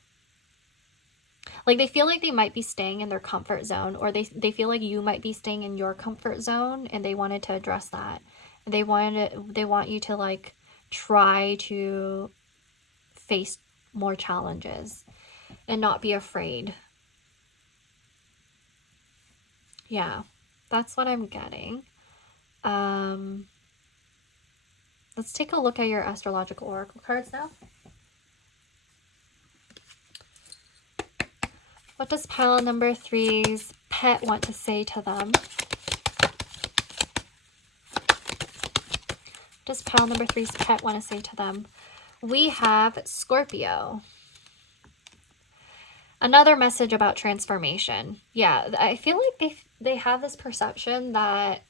Like they feel like they might be staying in their comfort zone, or they feel like you might be staying in your comfort zone, and they wanted to address that. They want you to like try to face more challenges and not be afraid. Yeah, that's what I'm getting. Let's take a look at your astrological oracle cards now. What does pile number 3's pet want to say to them? What does pile number 3's pet want to say to them? We have Scorpio. Another message about transformation. Yeah, I feel like they have this perception that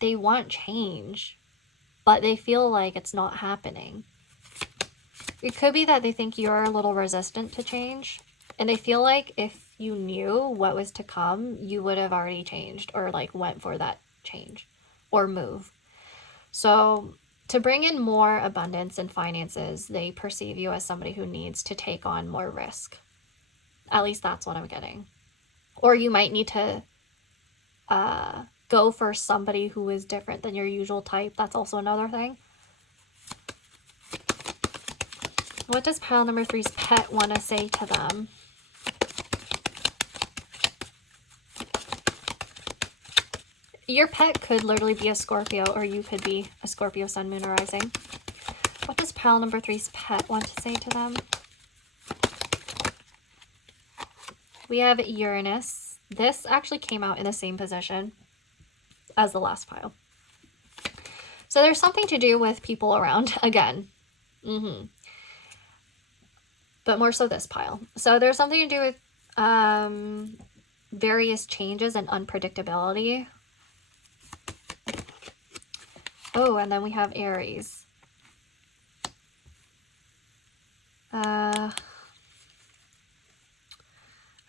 they want change, but they feel like it's not happening. It could be that they think you're a little resistant to change, and they feel like if you knew what was to come, you would have already changed, or like went for that change or move. So to bring in more abundance and finances, they perceive you as somebody who needs to take on more risk. At least that's what I'm getting. Or you might need to go for somebody who is different than your usual type. That's also another thing. What does pile number 3's pet want to say to them? Your pet could literally be a Scorpio, or you could be a Scorpio sun, moon, or rising. What does pile number 3's pet want to say to them? We have Uranus. This actually came out in the same position as the last pile. So there's something to do with people around again. But more so this pile. So there's something to do with various changes and unpredictability. Oh, and then we have Aries.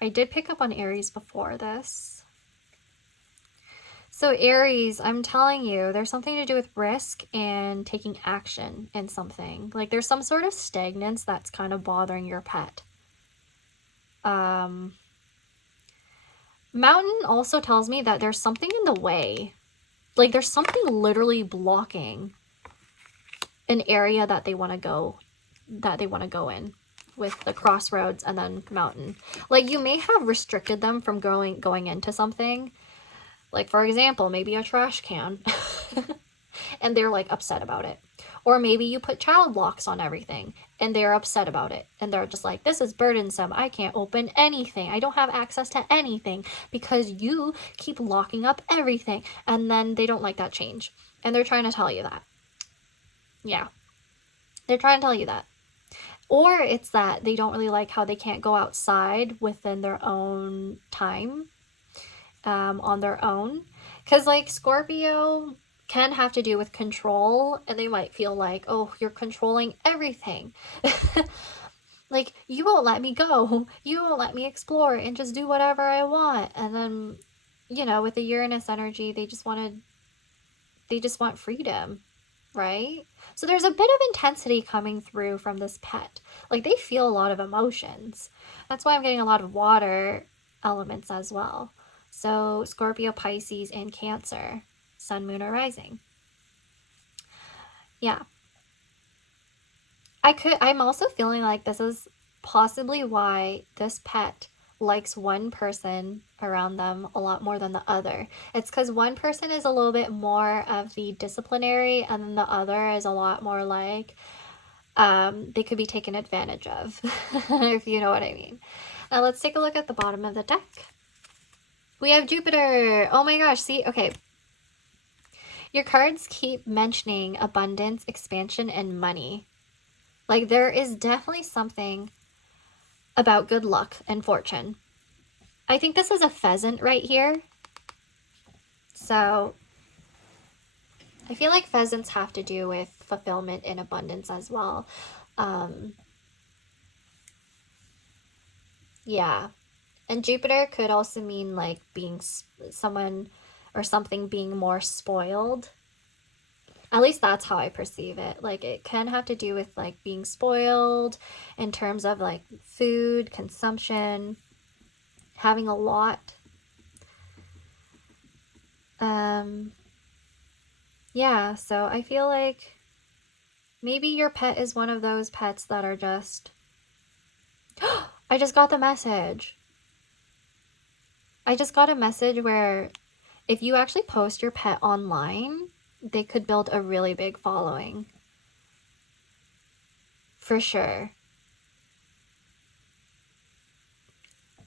I did pick up on Aries before this. So Aries, I'm telling you, there's something to do with risk and taking action in something. Like there's some sort of stagnance that's kind of bothering your pet. Mountain also tells me that there's something in the way. Like there's something literally blocking an area that they want to go in with the crossroads and then mountain. Like you may have restricted them from going into something. Like for example, maybe a trash can and they're like upset about it. Or maybe you put child locks on everything and they're upset about it. And they're just like, this is burdensome. I can't open anything. I don't have access to anything because you keep locking up everything. And then they don't like that change. And they're trying to tell you that. Yeah. They're trying to tell you that. Or it's that they don't really like how they can't go outside within their own time, on their own. Because like Scorpio can have to do with control, and they might feel like, oh, you're controlling everything. Like, you won't let me go. You won't let me explore and just do whatever I want. And then, you know, with the Uranus energy, they just want freedom, right? So there's a bit of intensity coming through from this pet. Like, they feel a lot of emotions. That's why I'm getting a lot of water elements as well. So Scorpio, Pisces, and Cancer. Sun, moon, or rising. Yeah. I'm also feeling like this is possibly why this pet likes one person around them a lot more than the other. It's because one person is a little bit more of the disciplinary, and then the other is a lot more like they could be taken advantage of, if you know what I mean. Now let's take a look at the bottom of the deck. We have Jupiter. Oh my gosh, see? Okay. Your cards keep mentioning abundance, expansion, and money. Like, there is definitely something about good luck and fortune. I think this is a pheasant right here. So I feel like pheasants have to do with fulfillment and abundance as well. Yeah. And Jupiter could also mean like being someone or something being more spoiled. At least that's how I perceive it. Like, it can have to do with like being spoiled in terms of like food, consumption, having a lot. Yeah, so I feel like maybe your pet is one of those pets that are just... I just got the message. I just got a message where if you actually post your pet online, they could build a really big following. For sure.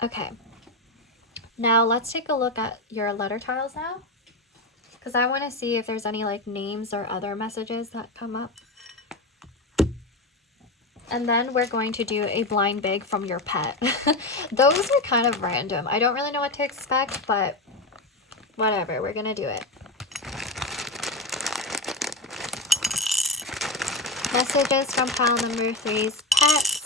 Okay. Now let's take a look at your letter tiles now, because I want to see if there's any like names or other messages that come up. And then we're going to do a blind bag from your pet. Those are kind of random. I don't really know what to expect, but whatever, we're gonna do it. Messages from pile number 3's pets.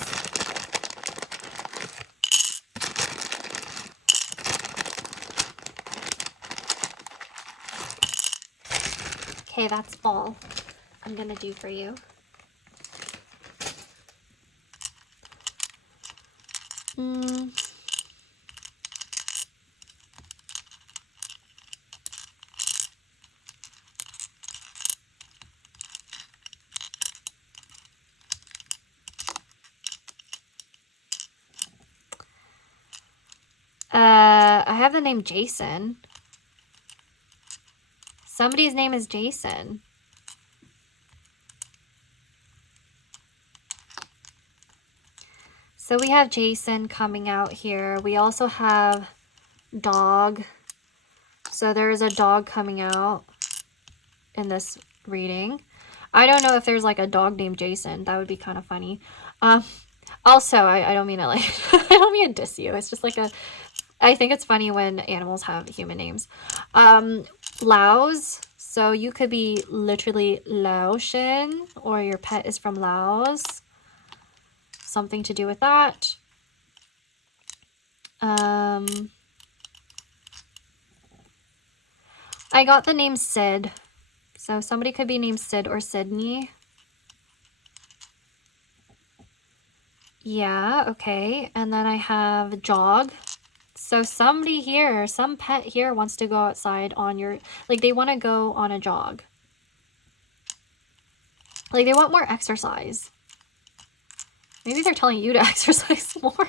Okay, that's all I'm gonna do for you. I have the name Jason. Somebody's name is Jason. So we have Jason coming out here. We also have dog. So there is a dog coming out in this reading. I don't know if there's like a dog named Jason. That would be kind of funny. Also, I don't mean to like, I don't mean to diss you. It's just like I think it's funny when animals have human names. Laos. So you could be literally Laotian, or your pet is from Laos. Something to do with that. I got the name Sid. So somebody could be named Sid or Sydney. Yeah, okay. And then I have jog. So somebody here, some pet here wants to go outside on your... Like, they want to go on a jog. Like, they want more exercise. Maybe they're telling you to exercise more.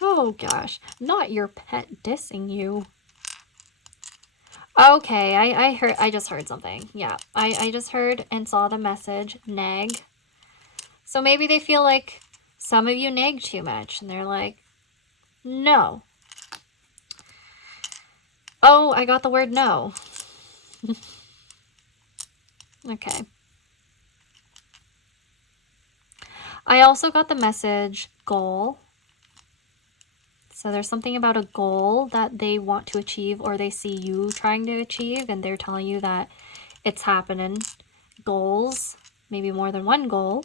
Oh, gosh. Not your pet dissing you. Okay, I just heard something. Yeah, I just heard and saw the message, nag. So maybe they feel like some of you nag too much, and they're like, no. Oh, I got the word no. Okay. I also got the message goal. So there's something about a goal that they want to achieve, or they see you trying to achieve, and they're telling you that it's happening. Goals, maybe more than one goal.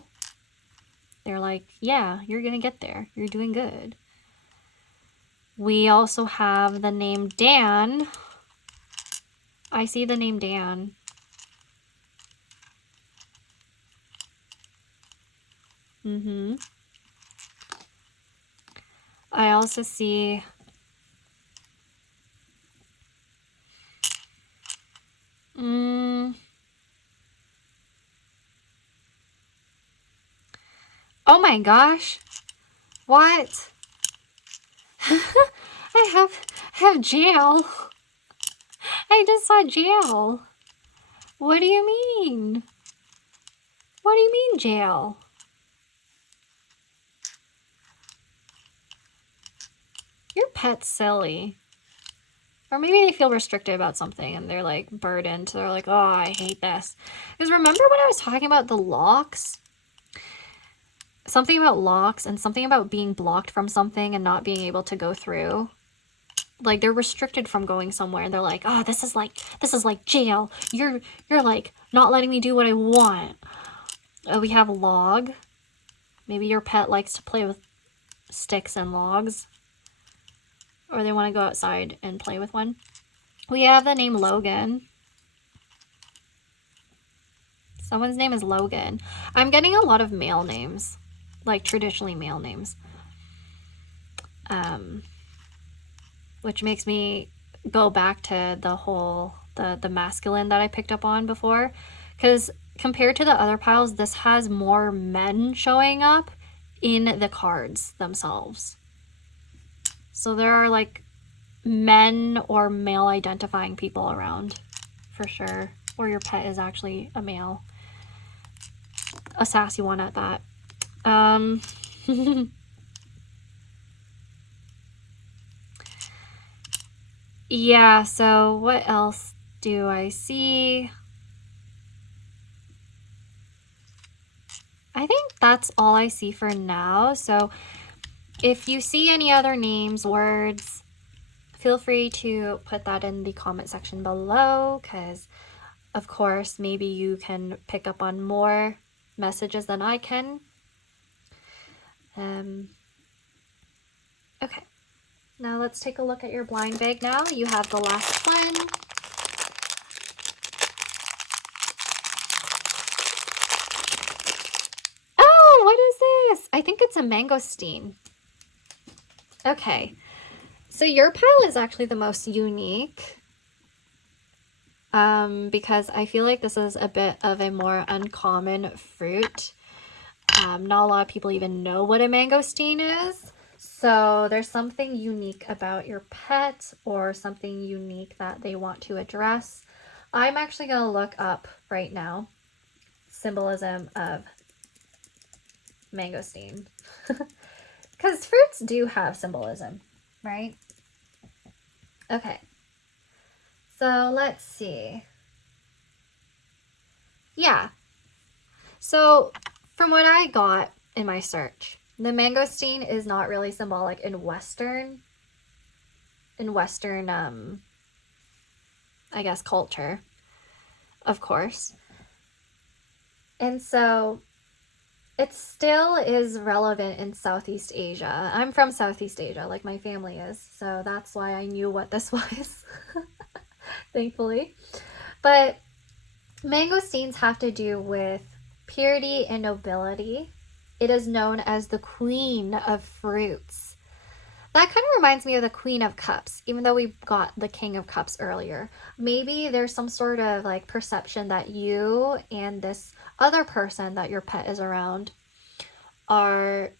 They're like, yeah, you're gonna get there. You're doing good. We also have the name Dan. I see the name Dan. I also see... Oh my gosh. What? I have jail. I just saw jail. What do you mean? What do you mean jail? Your pet's silly. Or maybe they feel restricted about something and they're like burdened. So they're like, oh, I hate this. Because remember when I was talking about the locks? Something about locks and something about being blocked from something and not being able to go through. Like they're restricted from going somewhere and they're like, oh, this is like jail. You're like not letting me do what I want. We have log. Maybe your pet likes to play with sticks and logs. Or they want to go outside and play with one. We have the name Logan. Someone's name is Logan. I'm getting a lot of male names. Like traditionally male names. Which makes me go back to the whole, the masculine that I picked up on before. Because compared to the other piles, this has more men showing up in the cards themselves. So there are like men or male identifying people around for sure. Or your pet is actually a male. A sassy one at that. Yeah, so what else do I see? I think that's all I see for now. So if you see any other names, words, feel free to put that in the comment section below, because of course maybe you can pick up on more messages than I can. Okay, now let's take a look at your blind bag now. You have the last one. Oh, what is this? I think it's a mangosteen. Okay, so your pile is actually the most unique. Because I feel like this is a bit of a more uncommon fruit. Not a lot of people even know what a mangosteen is. So there's something unique about your pet or something unique that they want to address. I'm actually going to look up right now symbolism of mangosteen. Because fruits do have symbolism, right? Okay. So let's see. Yeah. So from what I got in my search, the mangosteen is not really symbolic in Western, I guess, culture, of course. And so it still is relevant in Southeast Asia. I'm from Southeast Asia, like my family is. So that's why I knew what this was. Thankfully. But mangosteens have to do with purity and nobility. It is known as the queen of fruits. That kind of reminds me of the Queen of Cups, even though we got the King of Cups earlier. Maybe there's some sort of like perception that you and this other person that your pet is around are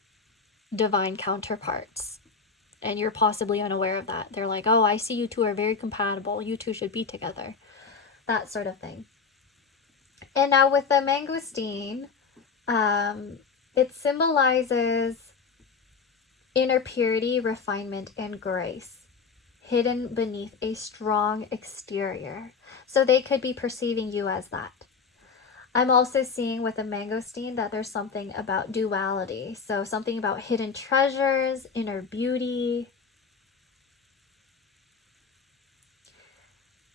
divine counterparts. And you're possibly unaware of that. They're like, oh, I see you two are very compatible. You two should be together. That sort of thing. And now with the mangosteen, it symbolizes inner purity, refinement, and grace, hidden beneath a strong exterior. So they could be perceiving you as that. I'm also seeing with a mangosteen that there's something about duality. So something about hidden treasures, inner beauty.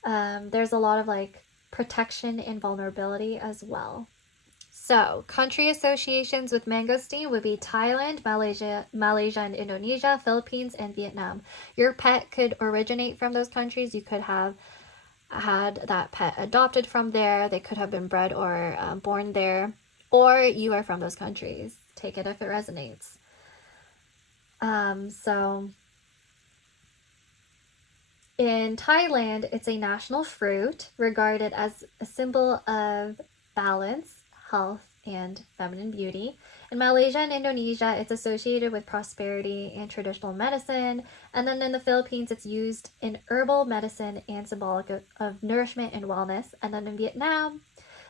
There's a lot of like protection and vulnerability as well. So country associations with mangosteen would be Thailand, Malaysia and Indonesia, Philippines, and Vietnam. Your pet could originate from those countries. You could have had that pet adopted from there. They could have been bred or born there, or you are from those countries. Take it if it resonates. So in Thailand, it's a national fruit regarded as a symbol of balance, health, and feminine beauty. In Malaysia and Indonesia, it's associated with prosperity and traditional medicine. And then in the Philippines, it's used in herbal medicine and symbolic of nourishment and wellness. And then in Vietnam,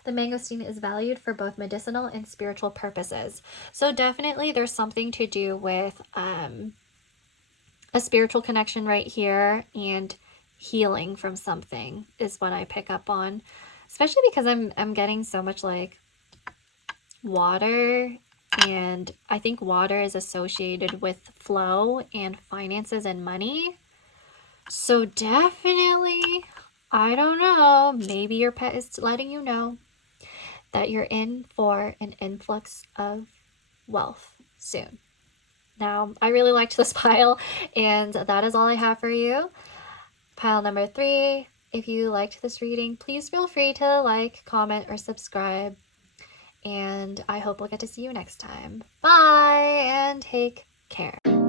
the mangosteen is valued for both medicinal and spiritual purposes. So definitely there's something to do with a spiritual connection right here and healing from something is what I pick up on, especially because I'm getting so much like water, and I think water is associated with flow and finances and money. So definitely, I don't know, maybe your pet is letting you know that you're in for an influx of wealth soon. Now, I really liked this pile, and that is all I have for you. Pile number 3. If you liked this reading, please feel free to like, comment, or subscribe. And I hope we'll get to see you next time. Bye, and take care.